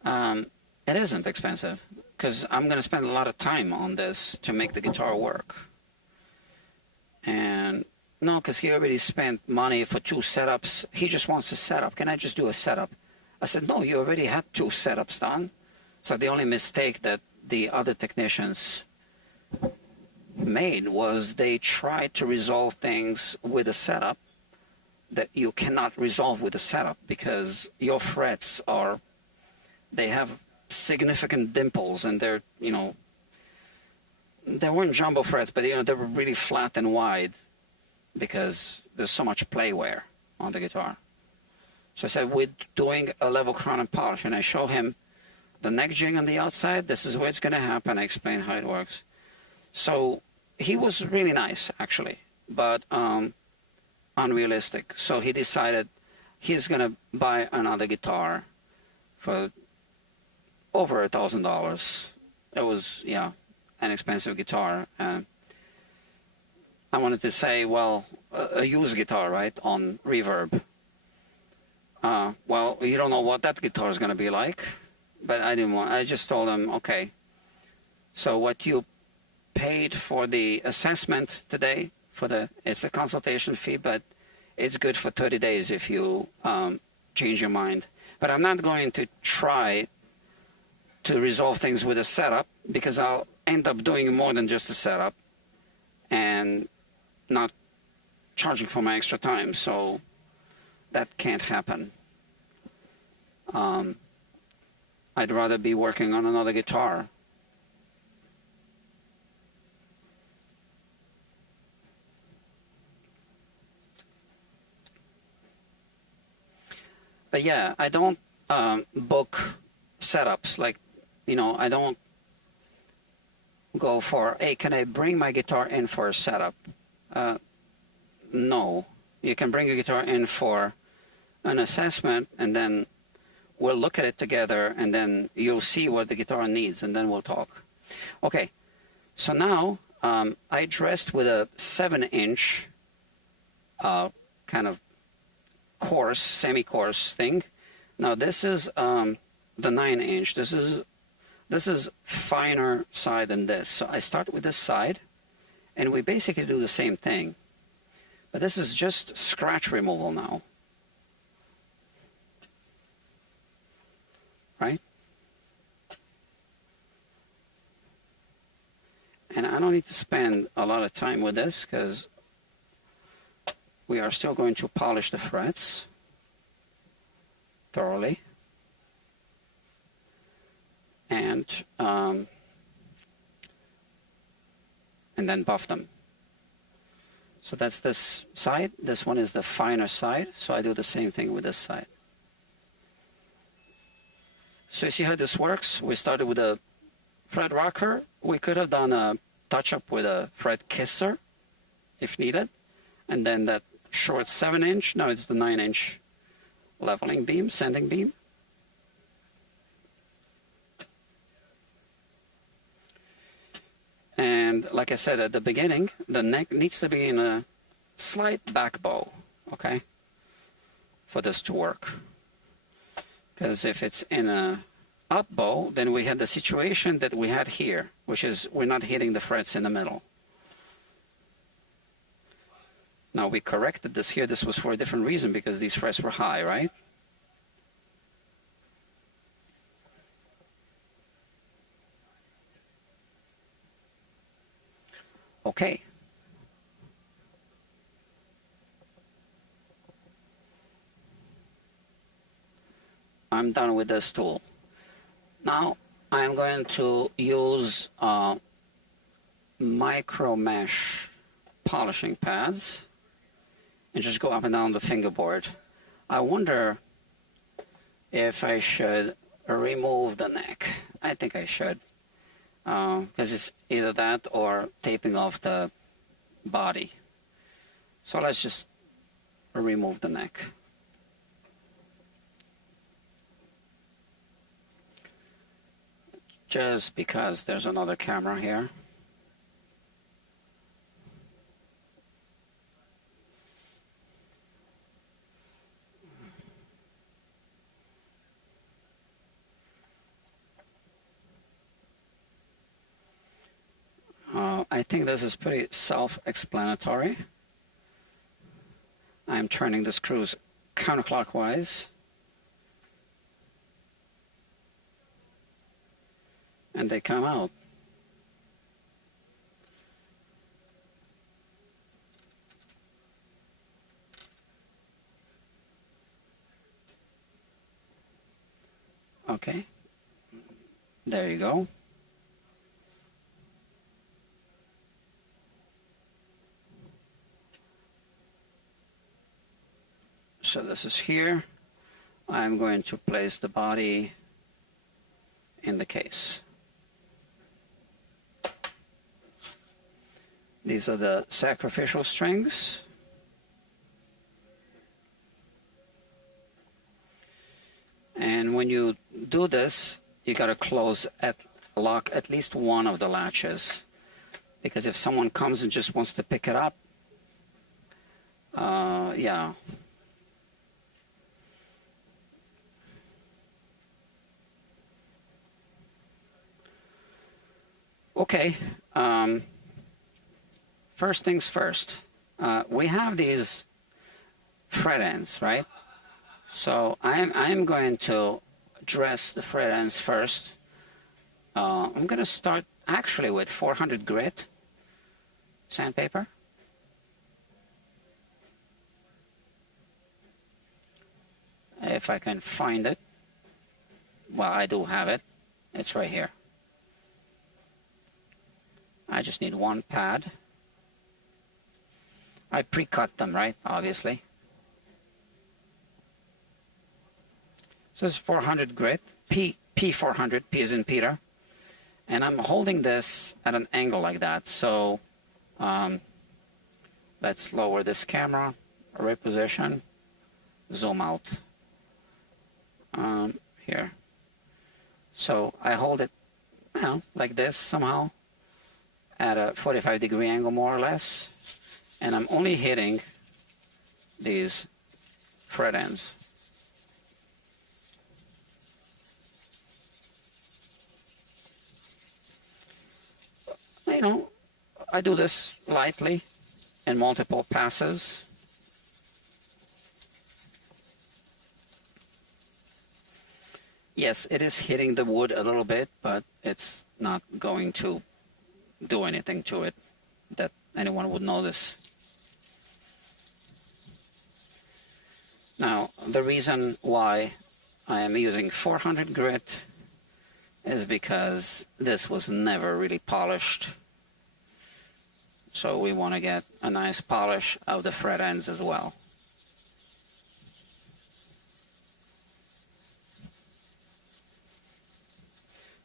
It isn't expensive because I'm going to spend a lot of time on this to make the guitar work. And no, because he already spent money for 2 setups. He just wants a setup. Can I just do a setup? I said, no, you already had 2 setups done. So the only mistake that the other technicians made was they tried to resolve things with a setup that you cannot resolve with a setup because your frets they have significant dimples, and they're, they weren't jumbo frets, but they were really flat and wide because there's so much play wear on the guitar. So I said, we're doing a level crown and polish, and I show him the neck jig on the outside. This is where it's going to happen. I explain how it works. So he was really nice, actually, but unrealistic. So he decided he's going to buy another guitar for over $1,000. It was, an expensive guitar. And I wanted to say, well, a used guitar, right, on Reverb. Well, you don't know what that guitar is going to be like, but I just told him, okay, so what you paid for the assessment today, it's a consultation fee, but it's good for 30 days if you change your mind. But I'm not going to try to resolve things with a setup because I'll end up doing more than just a setup and not charging for my extra time. So that can't happen. I'd rather be working on another guitar But yeah, I don't book setups. Like, you know, I don't go for, hey, can I bring my guitar in for a setup? No. You can bring your guitar in for an assessment, and then we'll look at it together, and then you'll see what the guitar needs, and then we'll talk. Okay, so now I dressed with a 7-inch kind of coarse, semi-coarse thing. Now this is the 9-inch. This is finer side than this. So I start with this side, and we basically do the same thing. But this is just scratch removal now. Right? And I don't need to spend a lot of time with this because we are still going to polish the frets thoroughly. And then buff them. So that's this side. This one is the finer side. So I do the same thing with this side. So you see how this works? We started with a fret rocker. We could have done a touch-up with a fret kisser if needed. And then that short 7-inch. No, it's the 9-inch leveling beam, sanding beam. And like I said at the beginning, the neck needs to be in a slight back bow, okay, for this to work. Because if it's in a up bow, then we had the situation that we had here, which is we're not hitting the frets in the middle. Now we corrected this here. This was for a different reason because these frets were high, right? Okay. I'm done with this tool. Now I'm going to use micro mesh polishing pads and just go up and down the fingerboard. I wonder if I should remove the neck. I think I should. Because it's either that or taping off the body. So let's just remove the neck. Just because there's another camera here. I think this is pretty self-explanatory. I'm turning the screws counterclockwise. And they come out. Okay. There you go. So this is here. I'm going to place the body in the case. These are the sacrificial strings. And when you do this, you got to lock at least one of the latches. Because if someone comes and just wants to pick it up, yeah. Okay, first things first. We have these fret ends, right? So I'm going to dress the fret ends first. I'm going to start actually with 400 grit sandpaper. If I can find it. Well, I do have it. It's right here. I just need one pad. I pre-cut them, right? Obviously. So it's 400 grit, P400, P as in Peter. And I'm holding this at an angle like that. So let's lower this camera, reposition, zoom out here. So I hold it, you know, like this somehow at a 45-degree angle more or less. And I'm only hitting these fret ends. You know, I do this lightly in multiple passes. Yes, it is hitting the wood a little bit, but it's not going to do anything to it that anyone would notice. Now, the reason why I am using 400 grit is because this was never really polished. So we want to get a nice polish of the fret ends as well.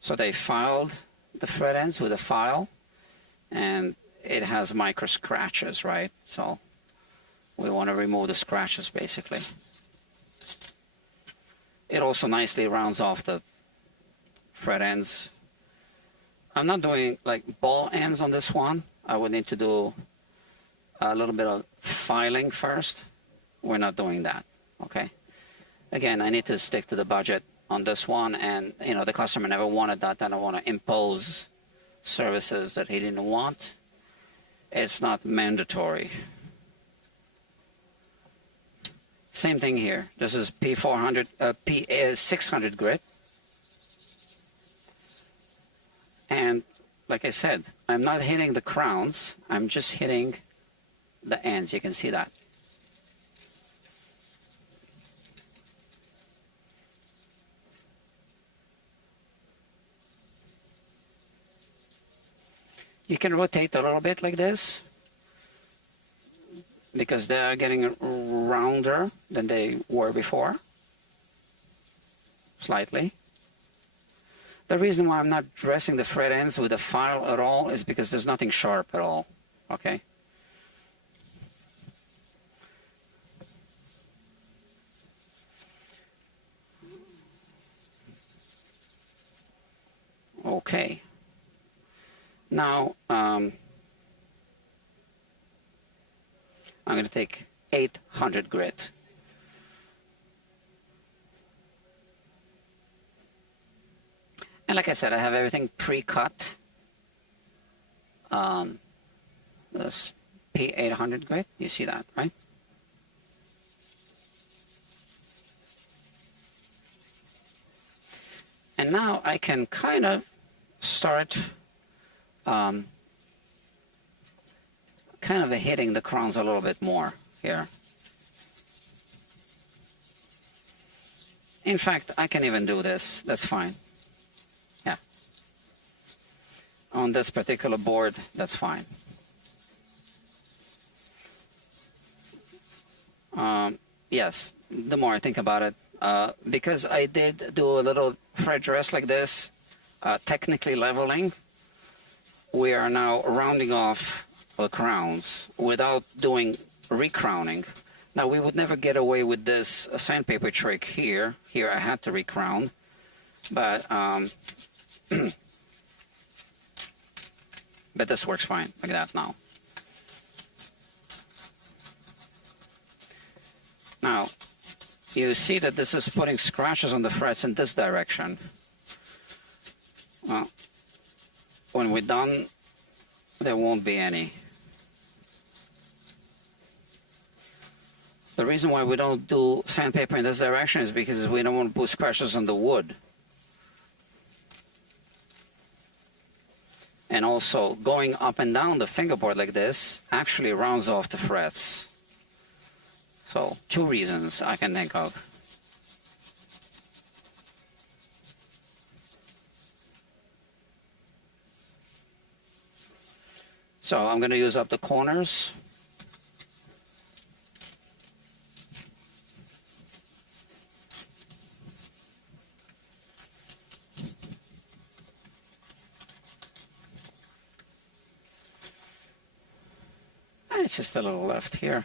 So they filed the fret ends with a file, and it has micro scratches, right? So we want to remove the scratches basically. It also nicely rounds off the fret ends. I'm not doing like ball ends on this one. I would need to do a little bit of filing first. We're not doing that, okay? Again, I need to stick to the budget on this one, and you know, the customer never wanted that. I don't want to impose services that he didn't want. It's not mandatory. Same thing here. This is P400, P600 grit. And like I said, I'm not hitting the crowns. I'm just hitting the ends. You can see that. You can rotate a little bit like this because they're getting rounder than they were before, slightly. The reason why I'm not dressing the fret ends with a file at all is because there's nothing sharp at all, okay? Okay. Now, I'm going to take 800 grit. And like I said, I have everything pre-cut. This P800 grit, you see that, right? And now I can kind of start kind of hitting the crowns a little bit more here. In fact, I can even do this. That's fine. Yeah. On this particular board, that's fine. Yes, the more I think about it, because I did do a little fret dress like this, technically leveling, we are now rounding off the crowns without doing recrowning. Now, we would never get away with this sandpaper trick here. Here I had to recrown, but but this works fine like that now. Now, you see that this is putting scratches on the frets in this direction. Well, when we're done, there won't be any. The reason why we don't do sandpaper in this direction is because we don't want to put scratches on the wood. And also, going up and down the fingerboard like this actually rounds off the frets. So, two reasons I can think of. So, I'm going to use up the corners. It's just a little left here.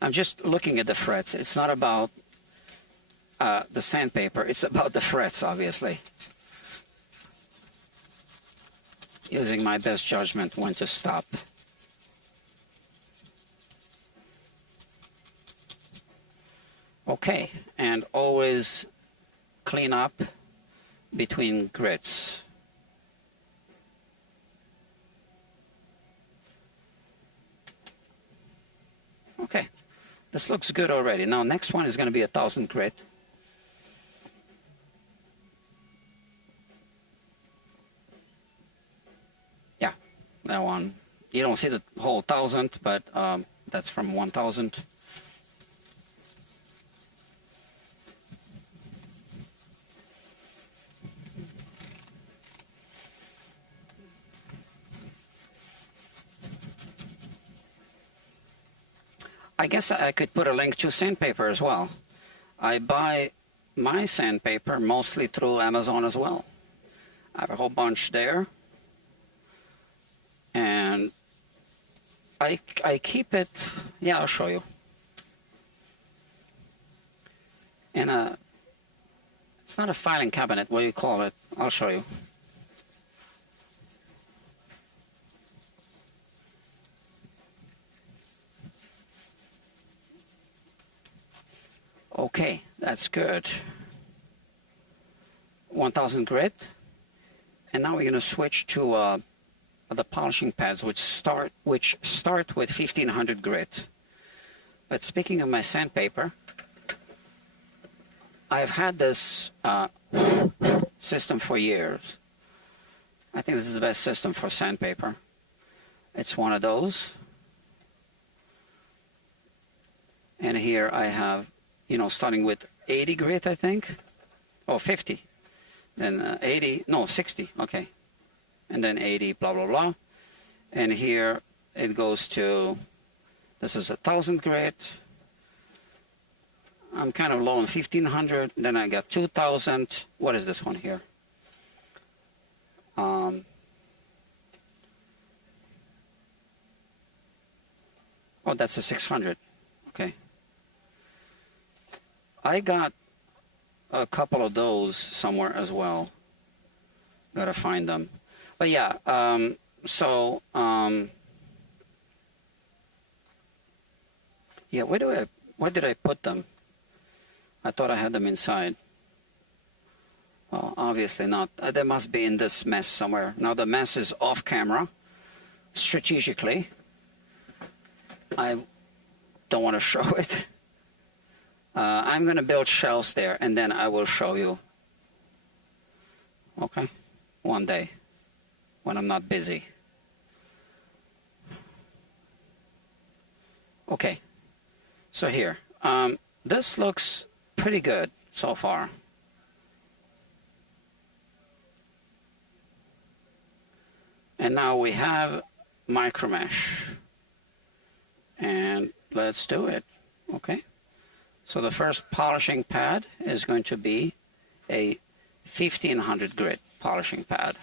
I'm just looking at the frets. It's not about the sandpaper. It's about the frets, obviously. Using my best judgment when to stop. Okay, and always clean up between grits. Okay, this looks good already. Now next one is going to be 1000 grit. Yeah, that one. You don't see the whole 1000, but that's from 1000. I guess I could put a link to sandpaper as well. I buy my sandpaper mostly through Amazon as well. I have a whole bunch there. And I keep it, yeah, I'll show you. In a, it's not a filing cabinet, what do you call it? I'll show you. Okay, that's good. 1000 grit. And now we're going to switch to the polishing pads, which start with 1500 grit. But speaking of my sandpaper, I've had this system for years. I think this is the best system for sandpaper. It's one of those. And here I have, you know, starting with 80 grit, I think, or 50, then 80, no, 60, okay, and then 80, blah, blah, blah. And here it goes to, this is 1000 grit. I'm kind of low on 1500, then I got 2000. What is this one here? Oh, that's a 600, okay. I got a couple of those somewhere as well. Gotta find them. But yeah, yeah, where did I put them? I thought I had them inside. Well, obviously not. They must be in this mess somewhere. Now the mess is off camera, strategically. I don't want to show it. I'm going to build shelves there, and then I will show you. Okay? One day, when I'm not busy. Okay. So here. This looks pretty good so far. And now we have micro mesh. And let's do it. Okay? So the first polishing pad is going to be a 1500 grit polishing pad.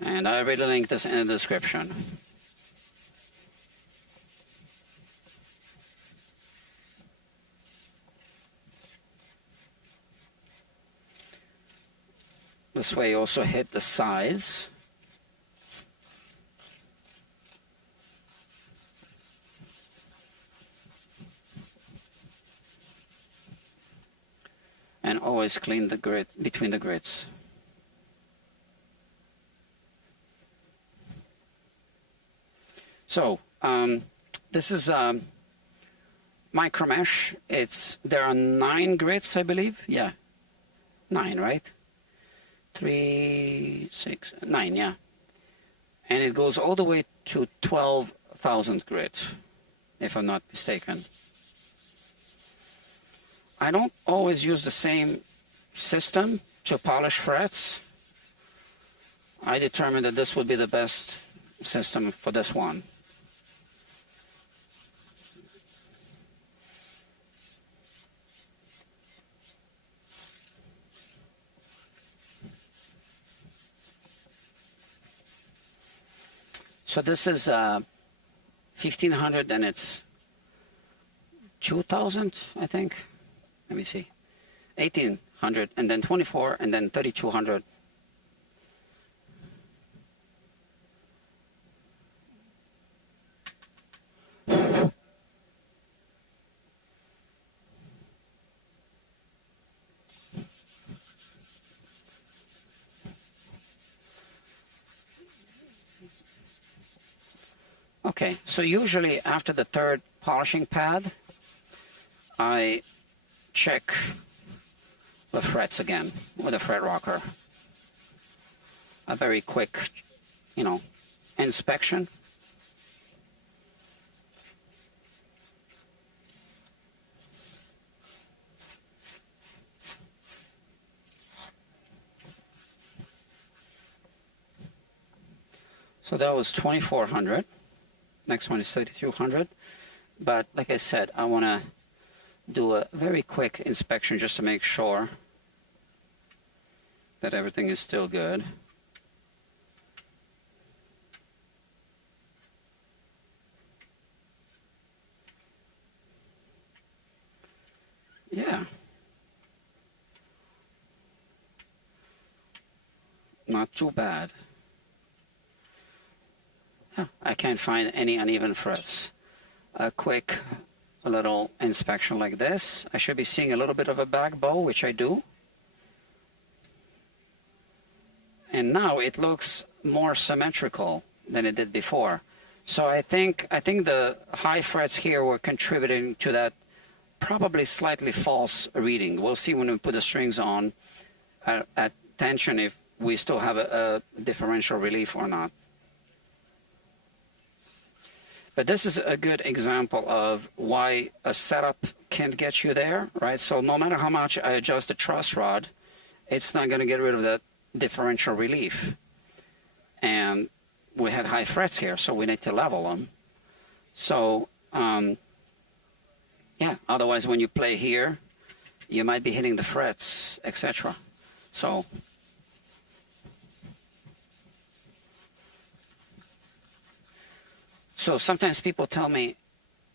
And I already linked this in the description. This way you also hit the sides. And always clean the grit between the grits. So this is micro mesh. There are 9 grits, I believe. Yeah, 9, right? 3, 6, 9. Yeah, and it goes all the way to 12,000 grit, if I'm not mistaken. I don't always use the same system to polish frets. I determined that this would be the best system for this one. So this is 1500, then it's 2000, I think. Let me see. 1800, and then 24, and then 3200. Okay, so usually after the third polishing pad, I check the frets again with a fret rocker. A very quick, inspection. So that was 2400. Next one is 3200. But like I said, I want to do a very quick inspection just to make sure that everything is still good. Yeah. Not too bad. Yeah, I can't find any uneven frets. A quick little inspection like this. I should be seeing a little bit of a back bow, which I do. And now it looks more symmetrical than it did before. So I think the high frets here were contributing to that probably slightly false reading. We'll see when we put the strings on at tension if we still have a differential relief or not. But this is a good example of why a setup can't get you there, right? So no matter how much I adjust the truss rod, it's not going to get rid of that differential relief. And we had high frets here, so we need to level them. So, yeah, otherwise when you play here, you might be hitting the frets, etc. So, sometimes people tell me,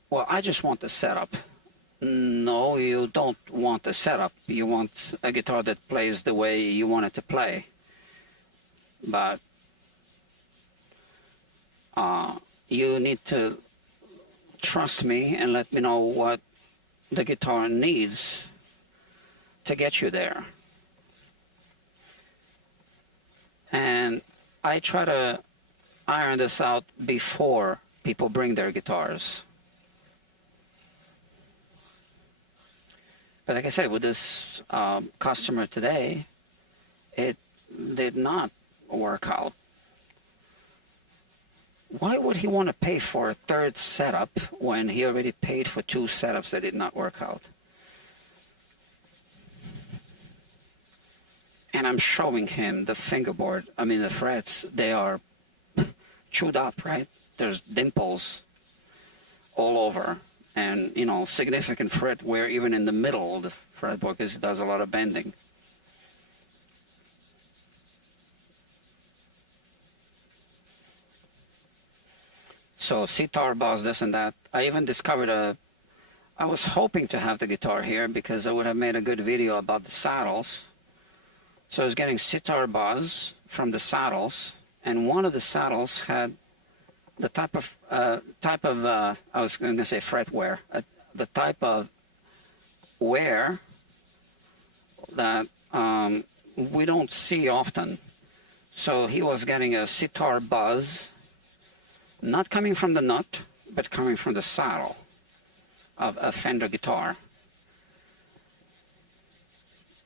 well, I just want the setup. No, you don't want the setup. You want a guitar that plays the way you want it to play. But you need to trust me and let me know what the guitar needs to get you there. And I try to iron this out before people bring their guitars. But like I said, with this customer today, it did not work out. Why would he want to pay for a third setup when he already paid for two setups that did not work out? And I'm showing him the fingerboard, the frets, they are chewed up, right? There's dimples all over, and significant fret wear even in the middle of the fretboard because it does a lot of bending. So sitar, bass, this and that. I even discovered I was hoping to have the guitar here because I would have made a good video about the saddles. So I was getting sitar buzz from the saddles, and one of the saddles had the type of I was going to say fret wear, the type of wear that we don't see often. So he was getting a sitar buzz, not coming from the nut, but coming from the saddle of a Fender guitar.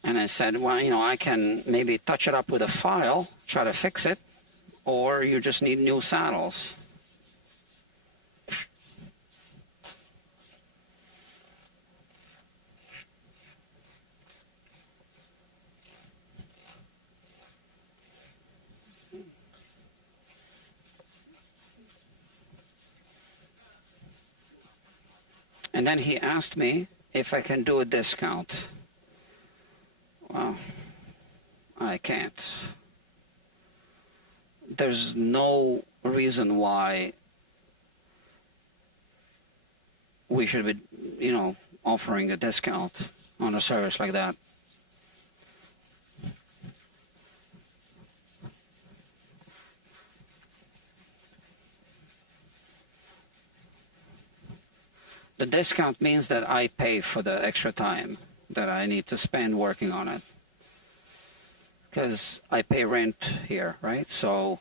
And I said, well, I can maybe touch it up with a file, try to fix it, or you just need new saddles. And then he asked me if I can do a discount. Well, I can't. There's no reason why we should be, offering a discount on a service like that. The discount means that I pay for the extra time that I need to spend working on it. Because I pay rent here, right? So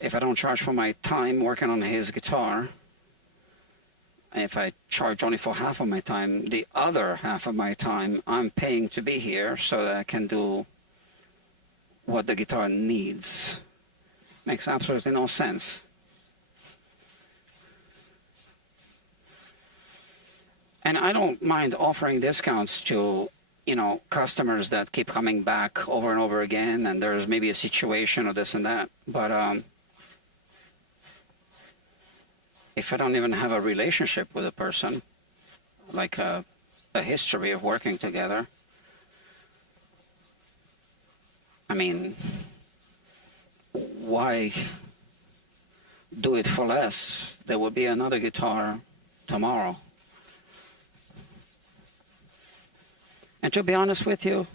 if I don't charge for my time working on his guitar, if I charge only for half of my time, the other half of my time I'm paying to be here so that I can do what the guitar needs. Makes absolutely no sense. And I don't mind offering discounts to, customers that keep coming back over and over again, and there's maybe a situation or this and that. But if I don't even have a relationship with a person, like a history of working together, I mean, why do it for less? There will be another guitar tomorrow. And to be honest with you,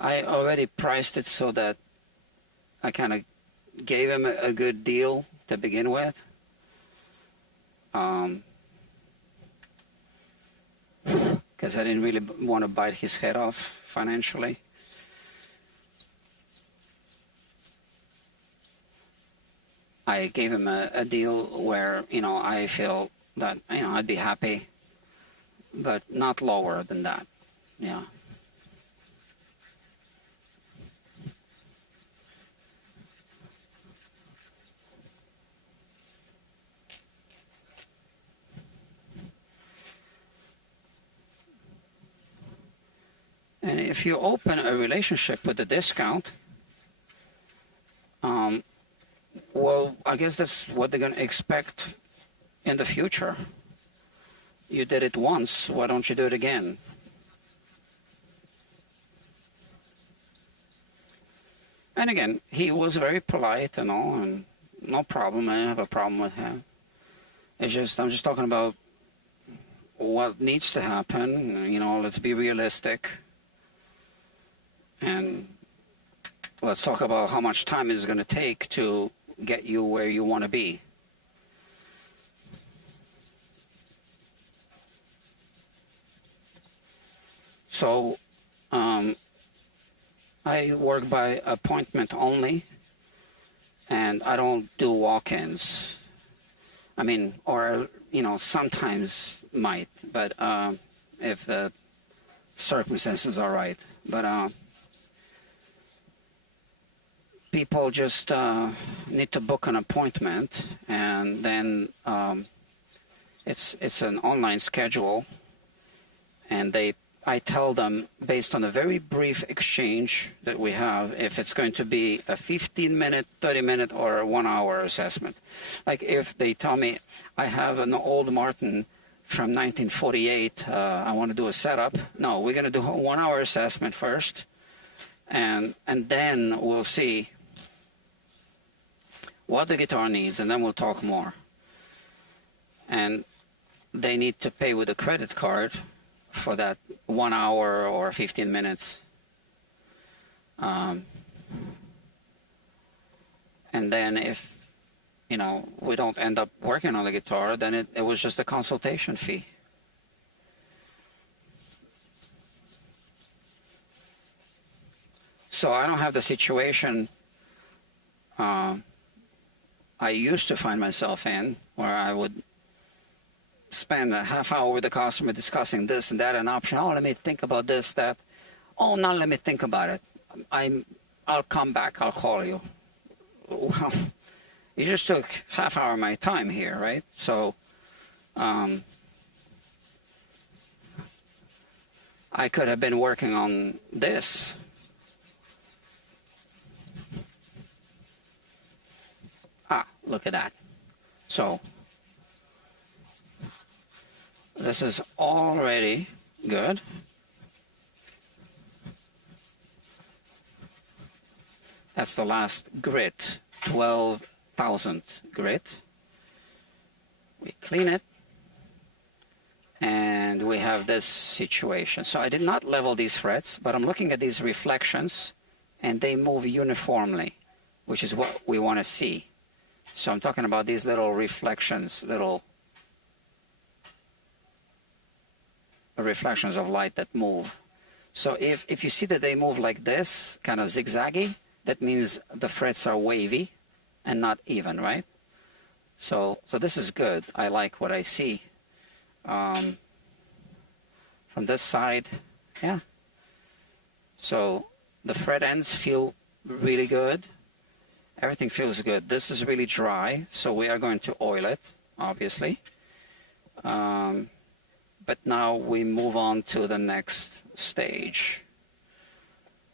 I already priced it so that I kind of gave him a good deal to begin with. Because I didn't really want to bite his head off financially. I gave him a deal where, I feel that, I'd be happy, but not lower than that. Yeah. And if you open a relationship with a discount, well, I guess that's what they're going to expect in the future. You did it once, why don't you do it again? And again, he was very polite and all, and no problem. I didn't have a problem with him. It's just, I'm just talking about what needs to happen. Let's be realistic. And let's talk about how much time it's going to take to get you where you want to be. So, I work by appointment only, and I don't do walk-ins. I mean, or, sometimes might, but if the circumstances are right. But people just need to book an appointment, and then it's an online schedule, and I tell them, based on a very brief exchange that we have, if it's going to be a 15-minute, 30-minute, or a 1-hour assessment. Like if they tell me, I have an old Martin from 1948, I want to do a setup. No, we're going to do a 1-hour assessment first, and then we'll see what the guitar needs, and then we'll talk more. And they need to pay with a credit card for that 1 hour or 15 minutes. And then if, we don't end up working on the guitar, then it was just a consultation fee. So I don't have the situation I used to find myself in, where I would spend a half hour with the customer discussing this and that, an option. Oh, let me think about this, that. Oh, now let me think about it. I'll come back. I'll call you. Well, you just took half hour of my time here, right? So, I could have been working on this. Ah, look at that. So, this is already good. That's the last grit, 12,000 grit. We clean it. and we have this situation. So I did not level these frets, but I'm looking at these reflections, and they move uniformly, which is what we want to see. So I'm talking about these little reflections, little reflections of light that move. So if you see that they move like this, kind of zigzaggy, that means the frets are wavy and not even, right? So this is good. I like what I see. From this side, yeah. So the fret ends feel really good. Everything feels good. This is really dry, so we are going to oil it, obviously. But now we move on to the next stage.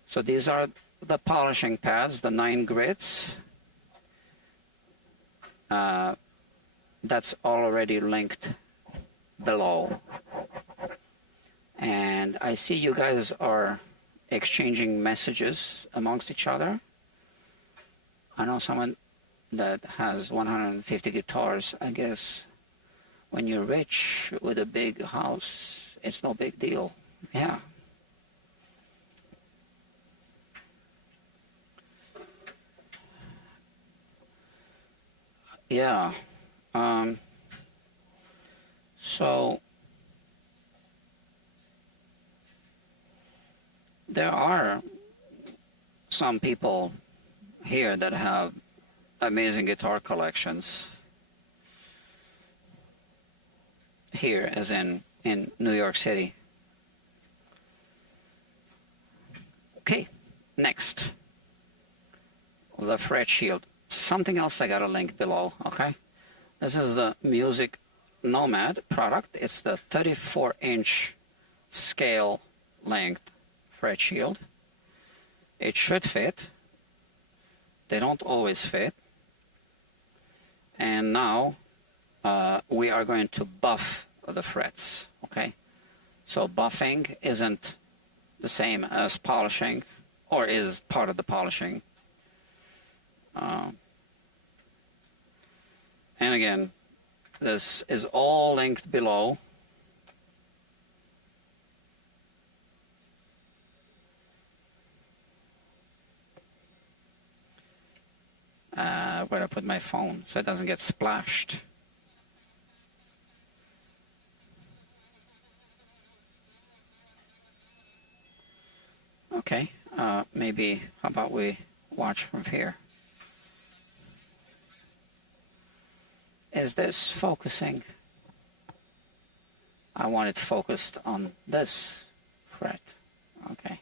So these are the polishing pads, the 9 grits. That's already linked below. And I see you guys are exchanging messages amongst each other. I know someone that has 150 guitars. I guess when you're rich with a big house, it's no big deal. Yeah. Yeah. So there are some people here that have amazing guitar collections. Here, as in New York City. Okay, next. The fret shield. Something else I got a link below, okay? This is the Music Nomad product. It's the 34-inch scale length fret shield. It should fit. They don't always fit. And now we are going to buff the frets, okay? So buffing isn't the same as polishing, or is part of the polishing. And again, this is all linked below. Where I put my phone so it doesn't get splashed. Okay, maybe how about we watch from here? Is this focusing? I want it focused on this fret. Okay.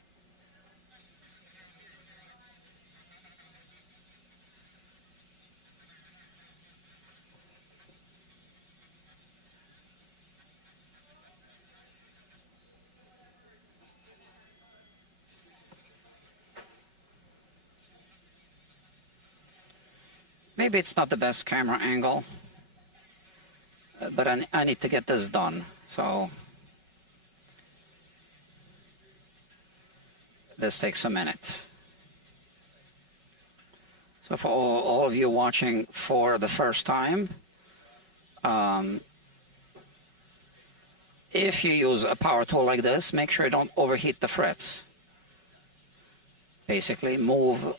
Maybe it's not the best camera angle, but I need to get this done. So this takes a minute. So for all of you watching for the first time, if you use a power tool like this, make sure you don't overheat the frets. Basically, move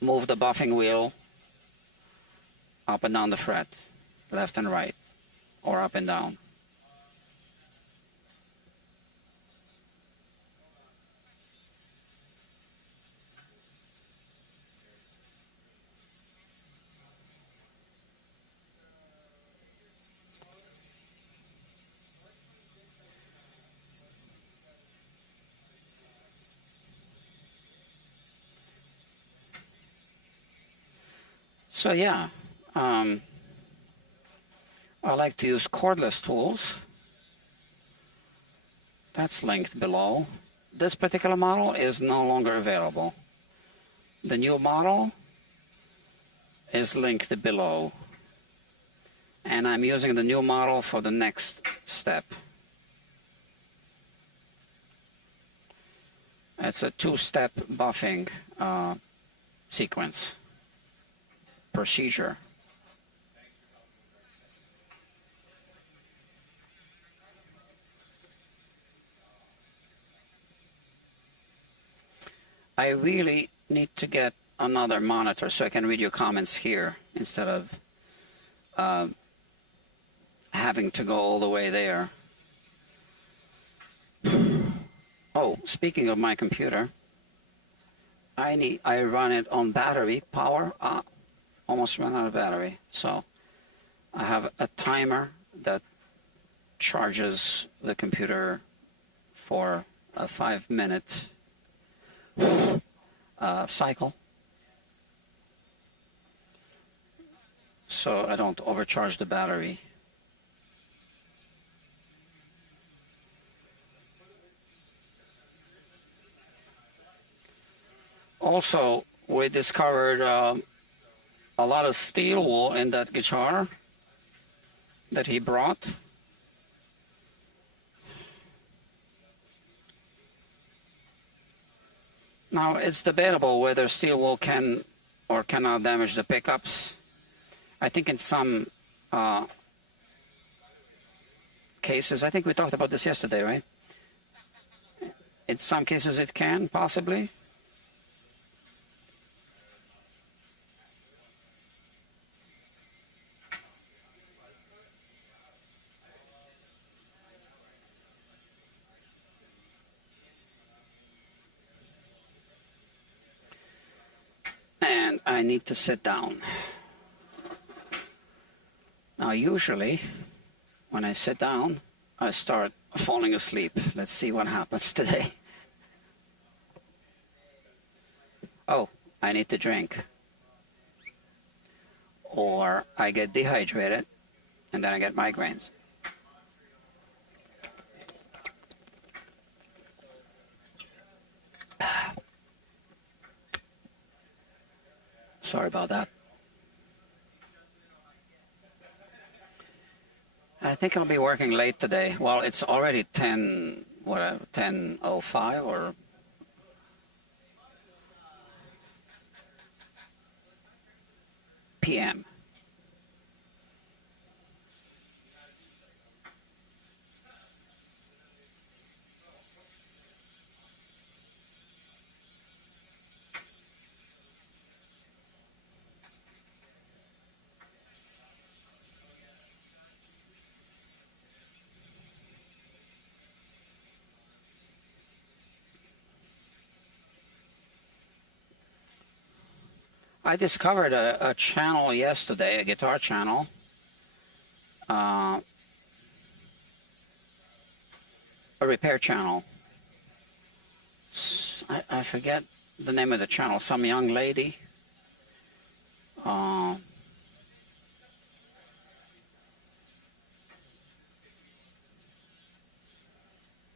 the buffing wheel up and down the fret, left and right, or up and down. So yeah, I like to use cordless tools. That's linked below. This particular model is no longer available. The new model is linked below. And I'm using the new model for the next step. It's a 2-step buffing sequence. Procedure. I really need to get another monitor so I can read your comments here instead of having to go all the way there. Oh, speaking of my computer, I run it on battery power. Almost ran out of battery, so I have a timer that charges the computer for a 5-minute cycle, so I don't overcharge the battery. Also, we discovered a lot of steel wool in that guitar that he brought. Now, it's debatable whether steel wool can or cannot damage the pickups. I think in some cases, I think we talked about this yesterday, right? In some cases it can, possibly. And I need to sit down. Now, usually, when I sit down, I start falling asleep. Let's see what happens today. Oh, I need to drink. Or I get dehydrated, and then I get migraines. Sorry about that. I think I'll be working late today. Well, it's already 10:05 or p.m. I discovered a channel yesterday, a guitar channel. A repair channel. I forget the name of the channel. Some young lady.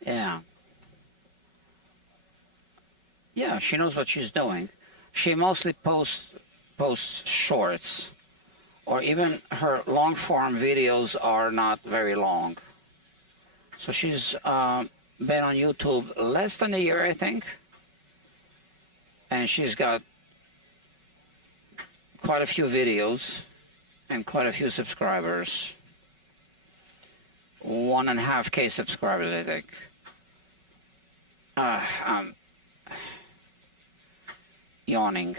Yeah. Yeah, she knows what she's doing. She mostly posts shorts, or even her long form videos are not very long. So she's been on YouTube less than a year, I think, and she's got quite a few videos and quite a few subscribers. 1.5K subscribers, I think. I'm yawning.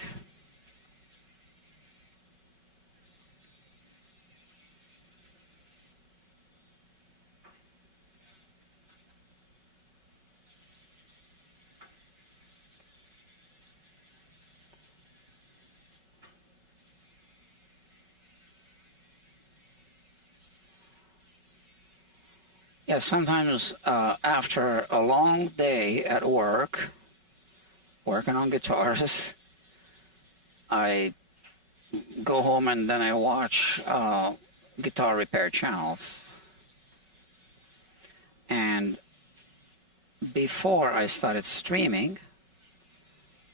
Yeah, sometimes after a long day at work, working on guitars, I go home and then I watch guitar repair channels. And before I started streaming,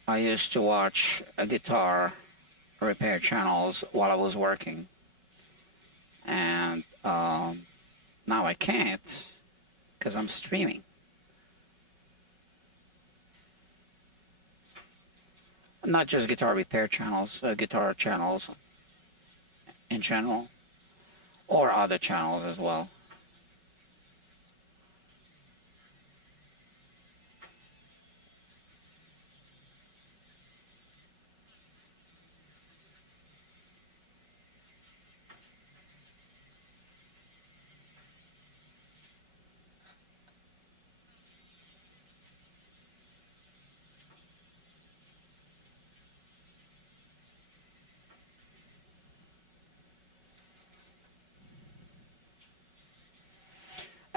I used to watch guitar repair channels while I was working. And now I can't because I'm streaming. Not just guitar repair channels, guitar channels in general, or other channels as well.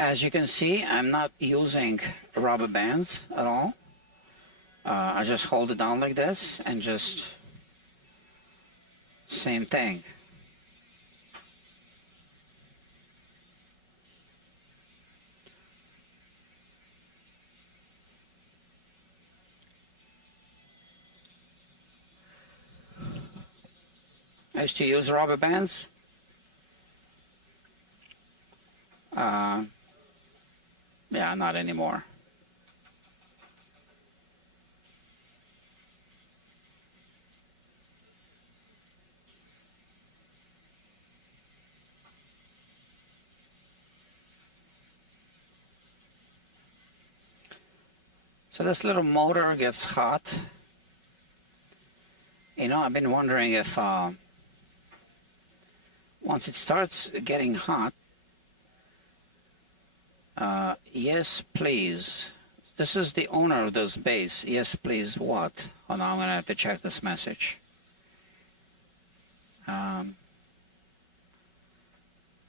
As you can see, I'm not using rubber bands at all. I just hold it down like this and just same thing. I used to use rubber bands. Yeah, not anymore. So this little motor gets hot. You know, I've been wondering if once it starts getting hot, yes, please. This is the owner of this bass. Yes, please, what? Oh, no, I'm going to have to check this message.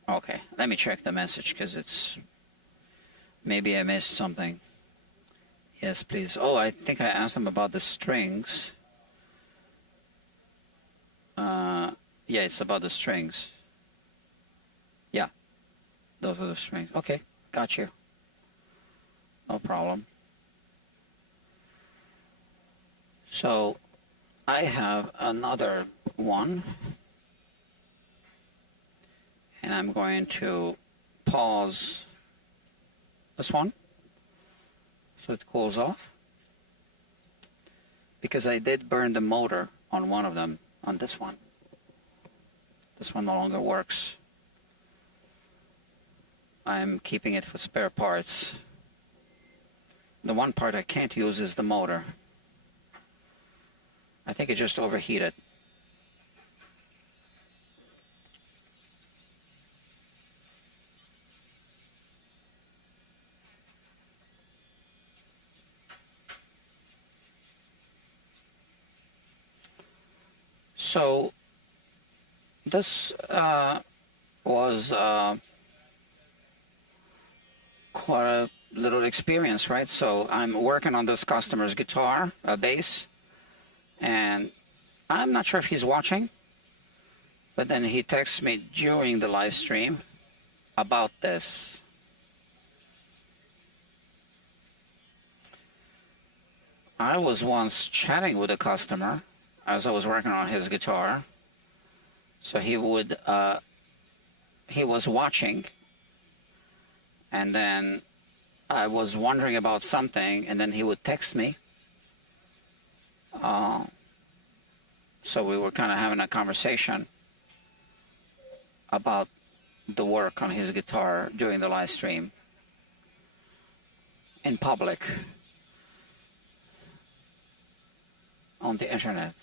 Okay, let me check the message because it's... Maybe I missed something. Yes, please. Oh, I think I asked him about the strings. Yeah, it's about the strings. Yeah, those are the strings. Okay, got you. No problem. So, I have another one. And I'm going to pause this one so it cools off. Because I did burn the motor on one of them, on this one. This one no longer works. I'm keeping it for spare parts. The one part I can't use is the motor. I think it just overheated. So this was quite a little experience, right? So I'm working on this customer's guitar, bass, and I'm not sure if he's watching, but then he texts me during the live stream about this. I was once chatting with a customer as I was working on his guitar. So he was watching, and then I was wondering about something, and then he would text me. So we were kind of having a conversation about the work on his guitar during the live stream in public on the internet.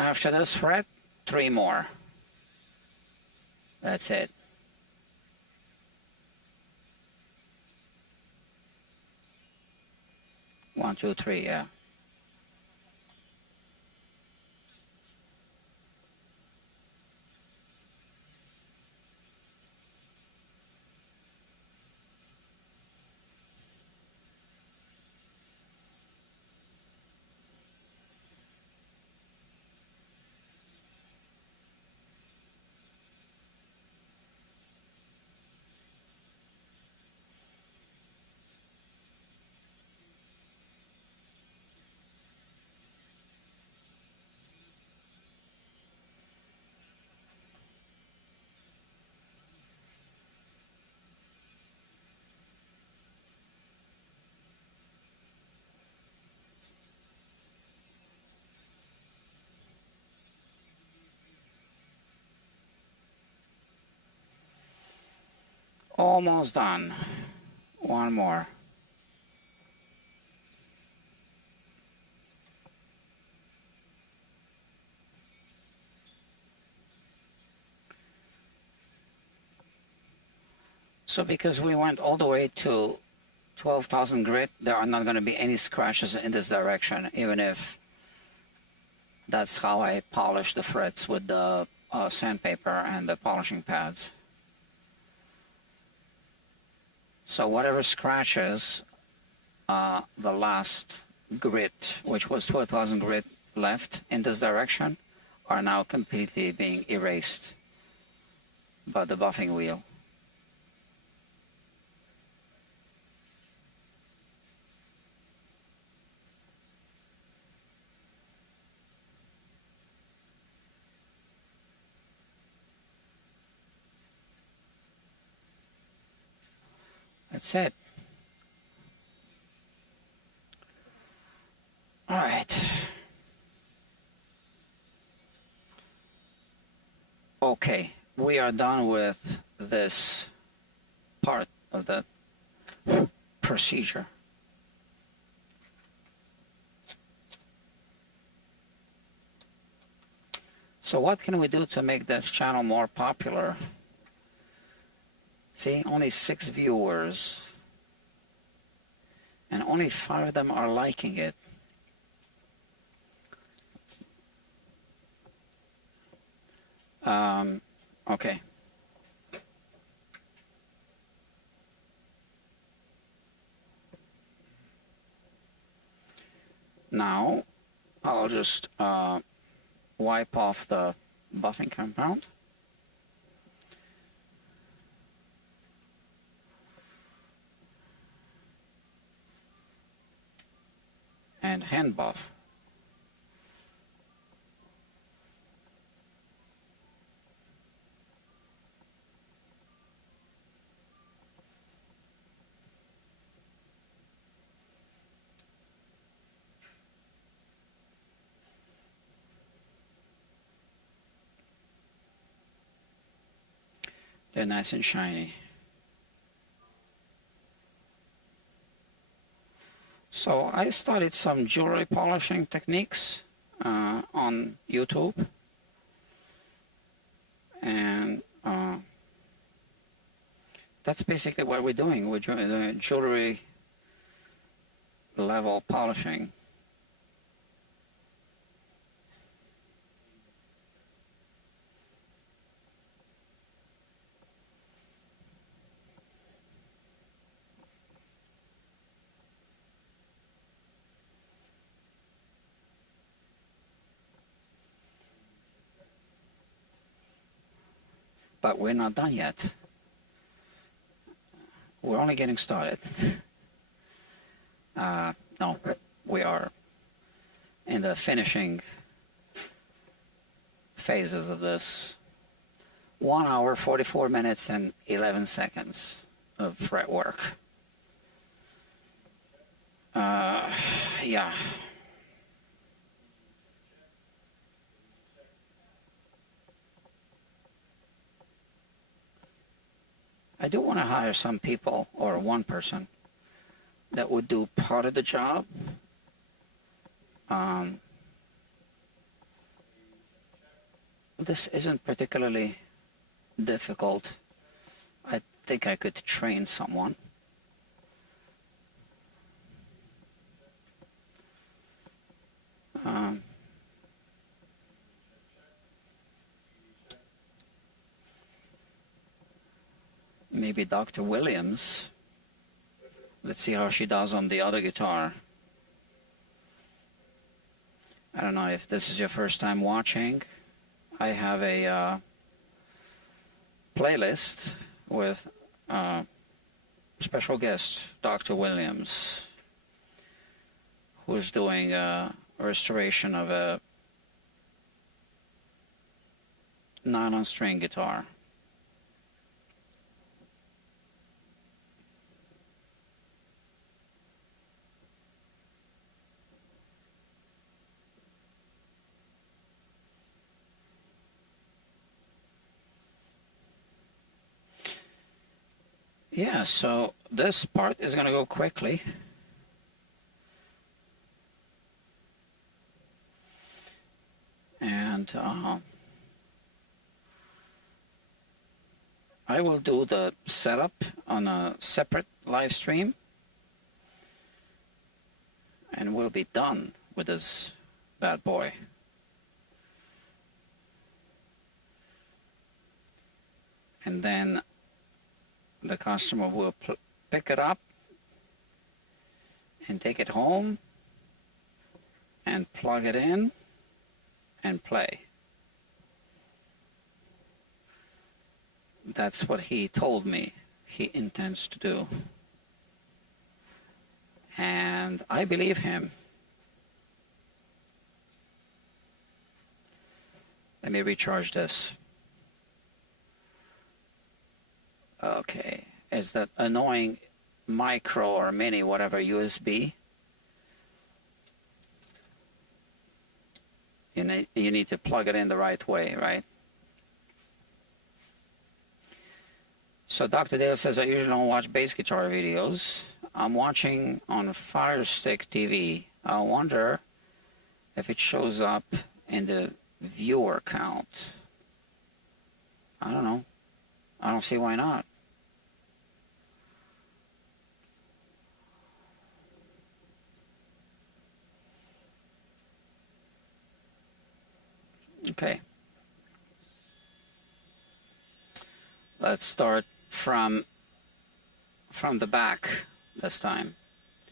After this fret, 3 more. That's it. One, two, three, yeah. Almost done. One more. So because we went all the way to 12,000 grit, there are not going to be any scratches in this direction, even if that's how I polish the frets with the sandpaper and the polishing pads. So whatever scratches the last grit, which was 12,000 grit left in this direction, are now completely being erased by the buffing wheel. That's it. All right. Okay, we are done with this part of the procedure. So what can we do to make this channel more popular? See, only 6 viewers, and only 5 of them are liking it. Okay. Now, I'll just wipe off the buffing compound. And hand buff. They're nice and shiny. So I studied some jewelry polishing techniques on YouTube, and that's basically what we're doing. We're doing jewelry level polishing. But we're not done yet. We're only getting started. No, we are in the finishing phases of this. 1 hour, 44 minutes, and 11 seconds of fret work. Yeah. I do want to hire some people, or one person, that would do part of the job. This isn't particularly difficult. I think I could train someone. Maybe Dr. Williams. Let's see how she does on the other guitar. I don't know if this is your first time watching. I have a playlist with special guest Dr. Williams, who's doing a restoration of a nylon string guitar. Yeah, so this part is going to go quickly. And I will do the setup on a separate live stream and we'll be done with this bad boy. And then the customer will pick it up and take it home and plug it in and play. That's what he told me he intends to do. And I believe him. Let me recharge this. Okay, is that annoying micro or mini, whatever, USB? You need to plug it in the right way, right? So Dr. Dale says, I usually don't watch bass guitar videos. I'm watching on Fire Stick TV. I wonder if it shows up in the viewer count. I don't know. I don't see why not. Okay. Let's start from the back this time,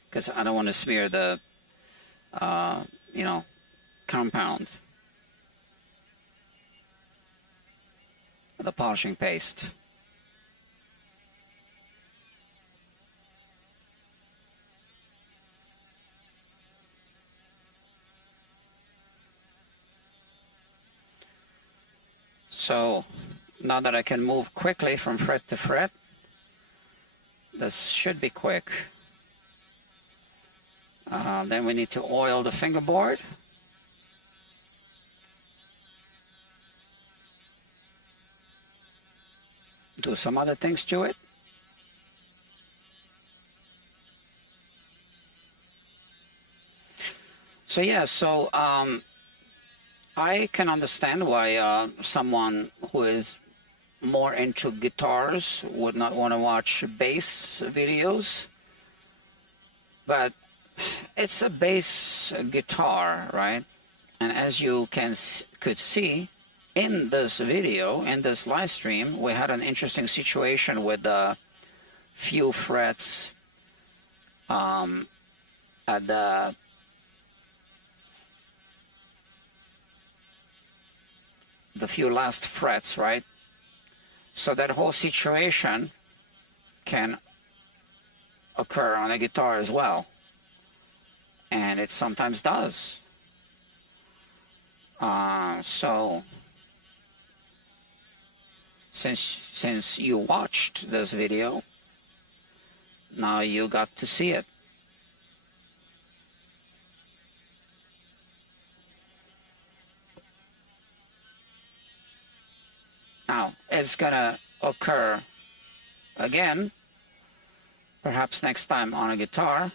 because I don't want to smear the compound, the polishing paste. So now that I can move quickly from fret to fret, this should be quick. Then we need to oil the fingerboard. Do some other things to it. So yeah, I can understand why someone who is more into guitars would not want to watch bass videos, but it's a bass guitar, right? And as you could see in this video, in this live stream, we had an interesting situation with a few frets at the few last frets, right? So that whole situation can occur on a guitar as well, and it sometimes does. So since you watched this video, now you got to see it. Now, it's gonna occur again, perhaps next time on a guitar.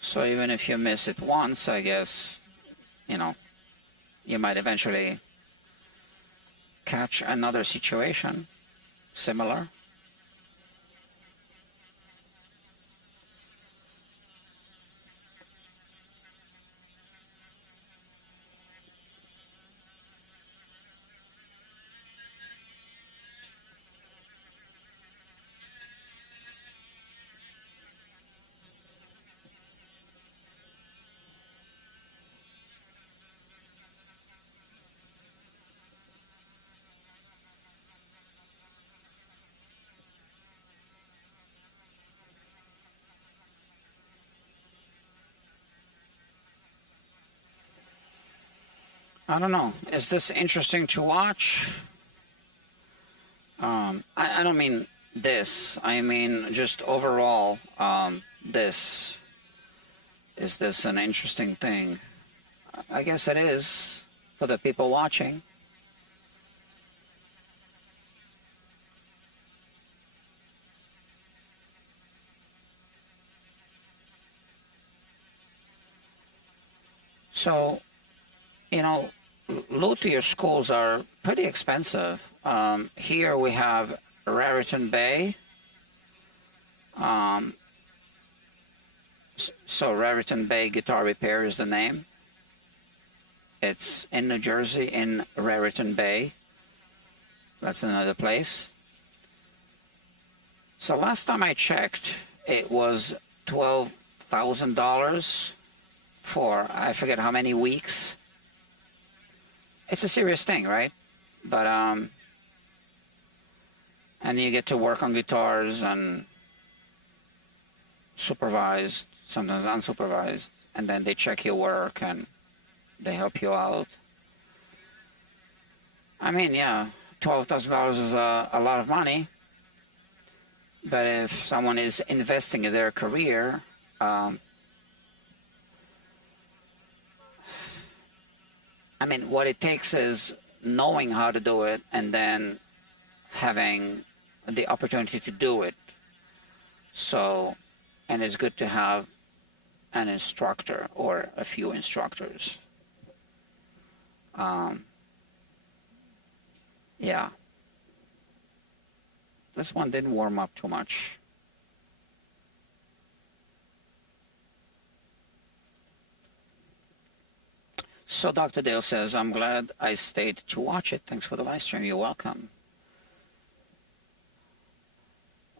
So even if you miss it once, I guess, you might eventually catch another situation similar. I don't know. Is this interesting to watch? I don't mean this. I mean just overall, this. Is this an interesting thing? I guess it is for the people watching. So, luthier schools are pretty expensive. Here we have Raritan Bay. So Raritan Bay Guitar Repair is the name. It's in New Jersey, in Raritan Bay. That's another place. So last time I checked, it was $12,000 for I forget how many weeks. It's a serious thing, right? But and you get to work on guitars and supervised, sometimes unsupervised, and then they check your work and they help you out. I mean, yeah, $12,000 is a lot of money, but if someone is investing in their career, I mean, what it takes is knowing how to do it and then having the opportunity to do it. So, and it's good to have an instructor or a few instructors. Yeah. This one didn't warm up too much. So Dr. Dale says, I'm glad I stayed to watch it. Thanks for the live stream. You're welcome.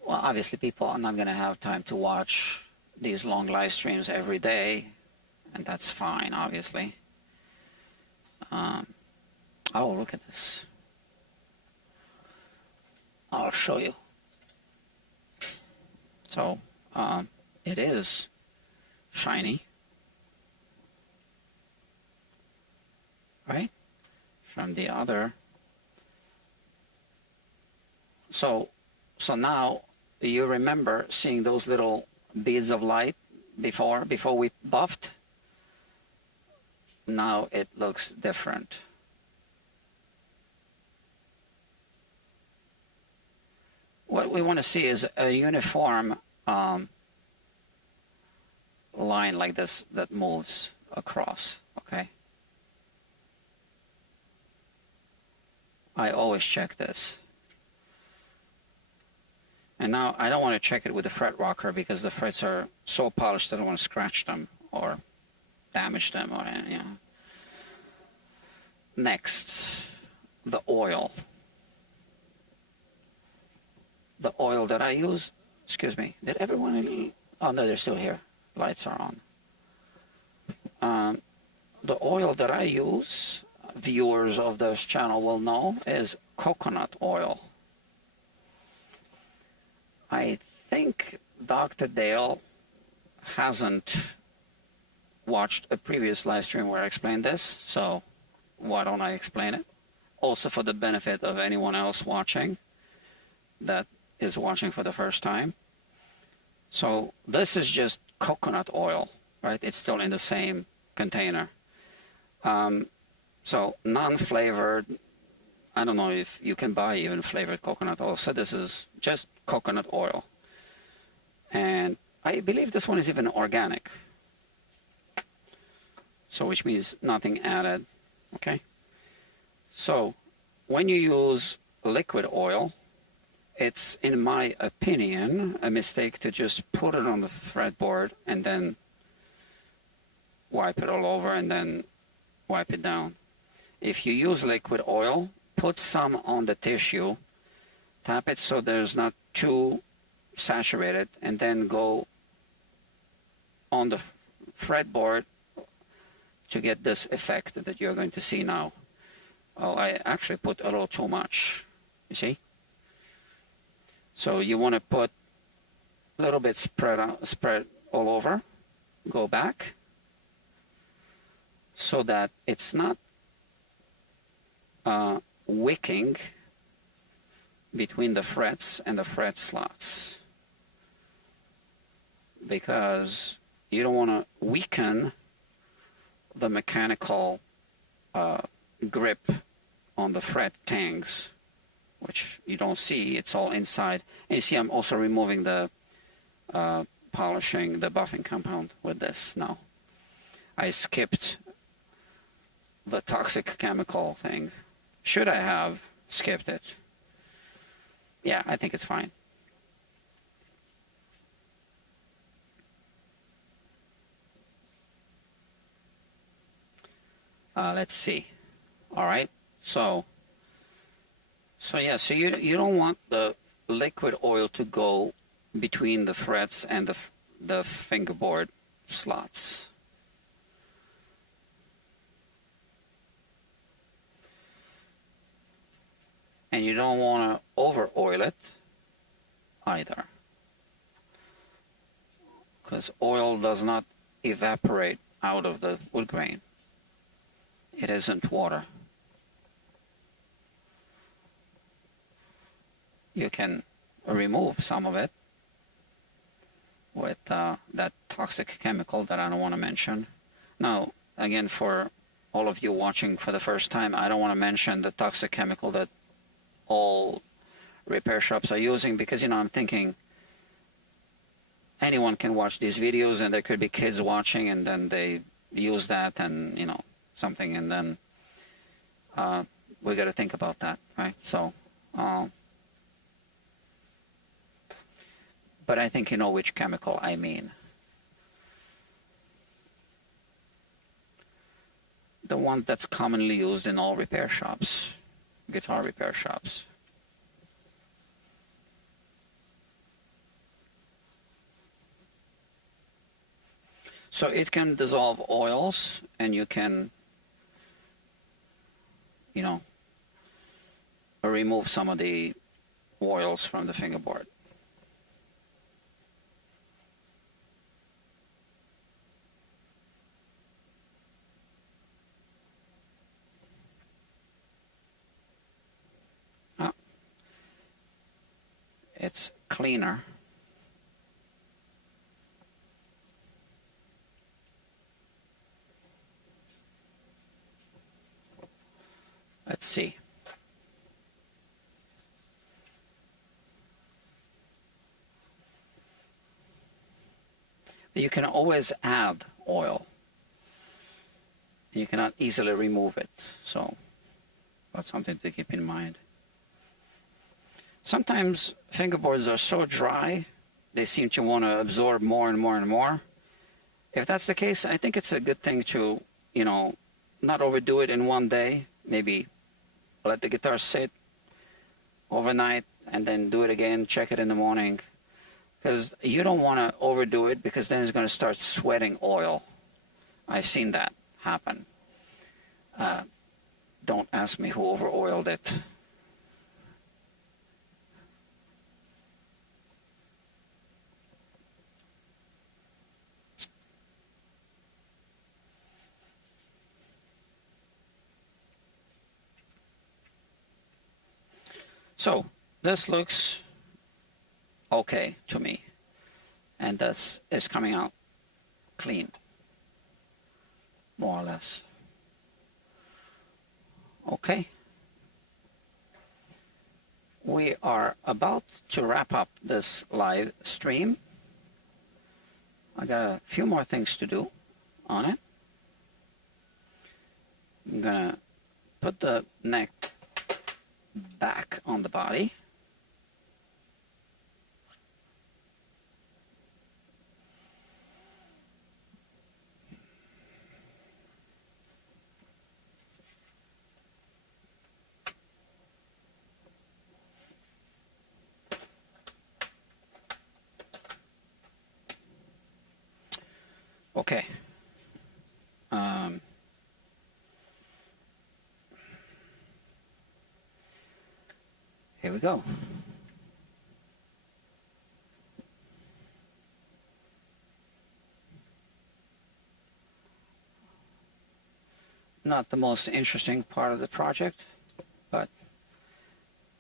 Well, obviously people are not going to have time to watch these long live streams every day, and that's fine, obviously. Oh, look at this. I'll show you. So, it is shiny, right? From the other. So now you remember seeing those little beads of light before we buffed. Now it looks different. What we want to see is a uniform line like this that moves across, okay? I always check this. And now I don't want to check it with the fret rocker because the frets are so polished that I don't want to scratch them or damage them or anything. You know. Next, the oil. The oil that I use, excuse me, did everyone, oh no, they're still here. Lights are on. The oil that I use, viewers of this channel will know, is coconut oil. I think Dr. Dale hasn't watched a previous live stream where I explained this, so why don't I explain it? Also for the benefit of anyone else watching that is watching for the first time. So this is just coconut oil, right? It's still in the same container. So non-flavored, I don't know if you can buy even flavored coconut oil. So this is just coconut oil. And I believe this one is even organic. So which means nothing added, okay? So when you use liquid oil, it's, in my opinion, a mistake to just put it on the fretboard and then wipe it all over and then wipe it down. If you use liquid oil, put some on the tissue, tap it so there's not too saturated, and then go on the fretboard to get this effect that you're going to see now. Oh, I actually put a little too much, you see? So you want to put a little bit spread all over, go back, so that it's not wicking between the frets and the fret slots, because you don't want to weaken the mechanical grip on the fret tangs, which you don't see, it's all inside. And you see I'm also removing the polishing, the buffing compound with this now. I skipped the toxic chemical thing. Should I have, skipped it. Yeah, I think it's fine. Let's see. All right, so yeah, so you don't want the liquid oil to go between the frets and the fingerboard slots. And you don't want to over oil it either, because oil does not evaporate out of the wood grain. It isn't water. You can remove some of it with that toxic chemical that I don't want to mention. Now, again, for all of you watching for the first time, I don't want to mention the toxic chemical that all repair shops are using, because, you know, I'm thinking anyone can watch these videos and there could be kids watching and then they use that and, you know, something, and then we got to think about that, right? So, but I think you know which chemical I mean. The one that's commonly used in all repair shops, guitar repair shops. So it can dissolve oils, and you can, you know, remove some of the oils from the fingerboard. It's cleaner. Let's see. You can always add oil. You cannot easily remove it. So that's something to keep in mind. Sometimes fingerboards are so dry, they seem to want to absorb more and more and more. If that's the case, I think it's a good thing to, you know, not overdo it in one day. Maybe let the guitar sit overnight and then do it again, check it in the morning. Because you don't want to overdo it, because then it's going to start sweating oil. I've seen that happen. Don't ask me who over-oiled it. So this looks okay to me, and this is coming out clean, more or less. Okay, we are about to wrap up this live stream. I got a few more things to do on it. I'm gonna put the neck back on the body. Okay. Here we go. Not the most interesting part of the project, but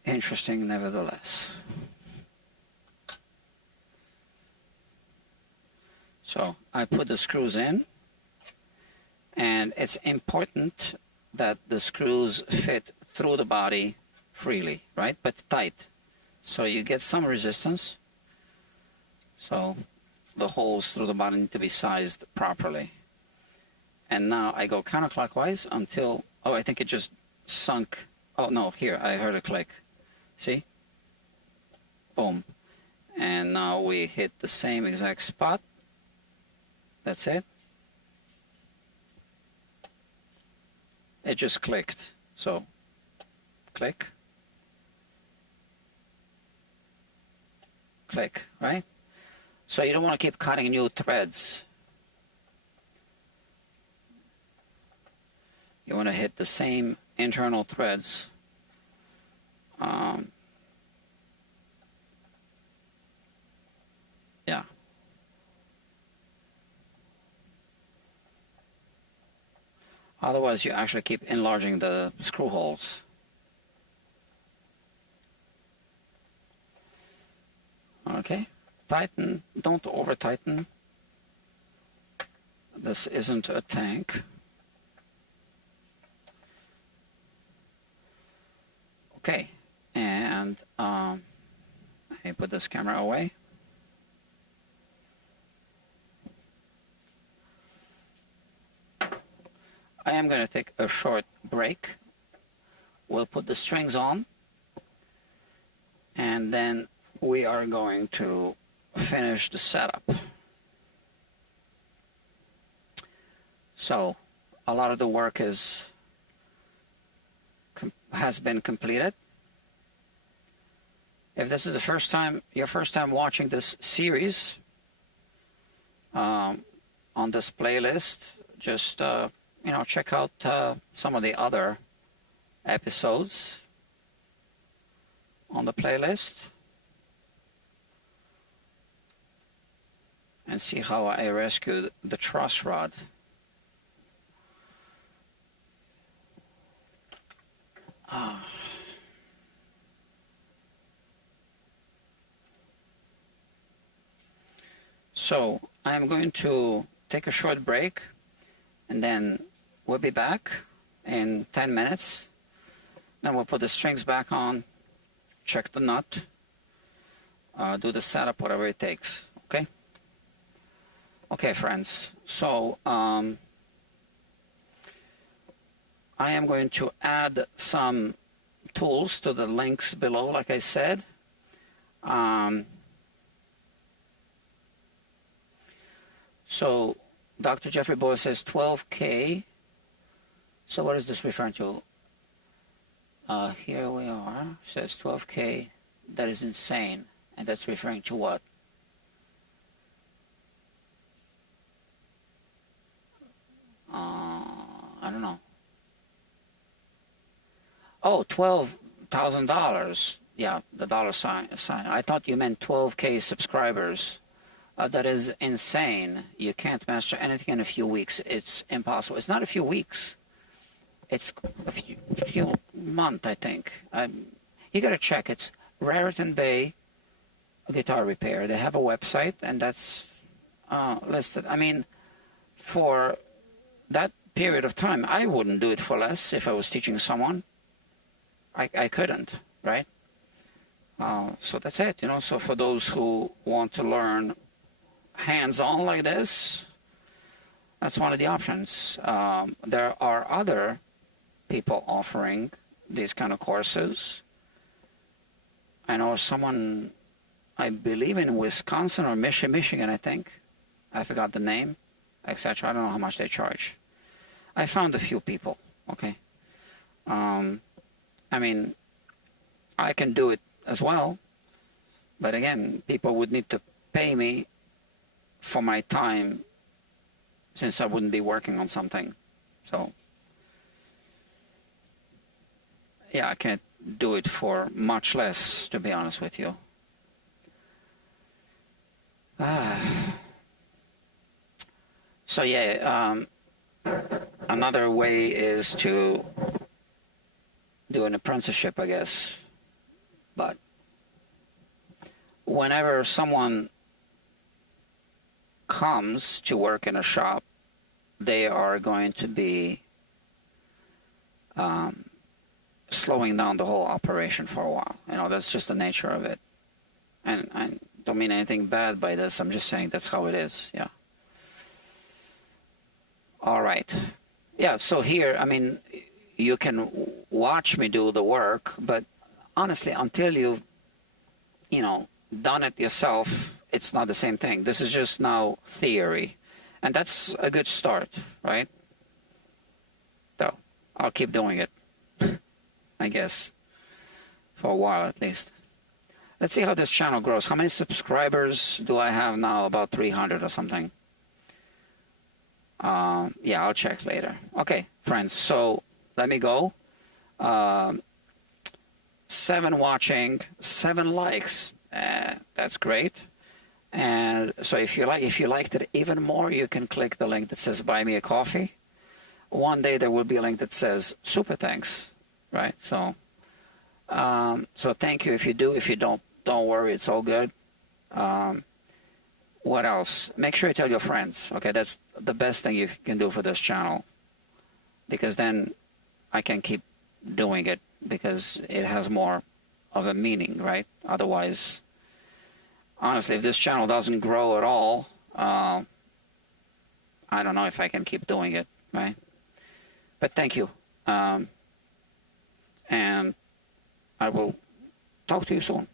interesting nevertheless. So I put the screws in, and it's important that the screws fit through the body freely, right? But tight. So you get some resistance. So the holes through the body need to be sized properly. And now I go counterclockwise until, oh, I think it just sunk Oh no, here I heard a click. See? Boom. And now we hit the same exact spot. That's it. It just clicked. So click, click, right? So you don't want to keep cutting new threads. You want to hit the same internal threads. Yeah. Otherwise, you actually keep enlarging the screw holes. Okay, tighten, don't over tighten. This isn't a tank. Okay, and let me put this camera away. I am going to take a short break. We'll put the strings on, and then we are going to finish the setup. So a lot of the work has been completed. If this is the first time, your first time watching this series on this playlist, just you know, check out some of the other episodes on the playlist and see how I rescued the truss rod. So I'm going to take a short break, and then we'll be back in 10 minutes. Then we'll put the strings back on, check the nut, do the setup, whatever it takes. Okay? Okay, friends. So I am going to add some tools to the links below, like I said. So Dr. Jeffrey Boyle says 12K. So what is this referring to? Here we are. It says 12K. That is insane. And that's referring to what? I don't know. Oh, $12,000. Yeah, the dollar sign. I thought you meant 12K subscribers. That is insane. You can't master anything in a few weeks. It's impossible. It's not a few weeks. It's a few months, I think. You got to check. It's Raritan Bay Guitar Repair. They have a website, and that's listed. I mean, for that period of time, I wouldn't do it for less if I was teaching someone. I couldn't, right? So that's it, you know. So for those who want to learn hands-on like this, that's one of the options. There are other people offering these kind of courses. I know someone, I believe in Wisconsin or Michigan, I think. I forgot the name, etc. I don't know how much they charge. I found a few people, okay? I mean, I can do it as well, but again, people would need to pay me for my time since I wouldn't be working on something. So yeah, I can't do it for much less, to be honest with you. So yeah, another way is to do an apprenticeship, I guess. But whenever someone comes to work in a shop, they are going to be slowing down the whole operation for a while. You know, that's just the nature of it. And I don't mean anything bad by this. I'm just saying that's how it is. Yeah. All right. Yeah, so here, I mean, you can watch me do the work, but honestly, until you've, done it yourself, it's not the same thing. This is just now theory, and that's a good start, right? So I'll keep doing it, I guess, for a while at least. Let's see how this channel grows. How many subscribers do I have now? About 300 or something. Yeah, I'll check later. Okay, friends, so let me go. 7 watching, 7 likes. That's great. And so if you liked it even more, you can click the link that says buy me a coffee. One day there will be a link that says super thanks, right? So so thank you if you do. If you don't worry, it's all good. What else? Make sure you tell your friends. Okay, that's the best thing you can do for this channel, because then I can keep doing it, because it has more of a meaning, right? Otherwise, honestly, if this channel doesn't grow at all, I don't know if I can keep doing it, right? But thank you. And I will talk to you soon.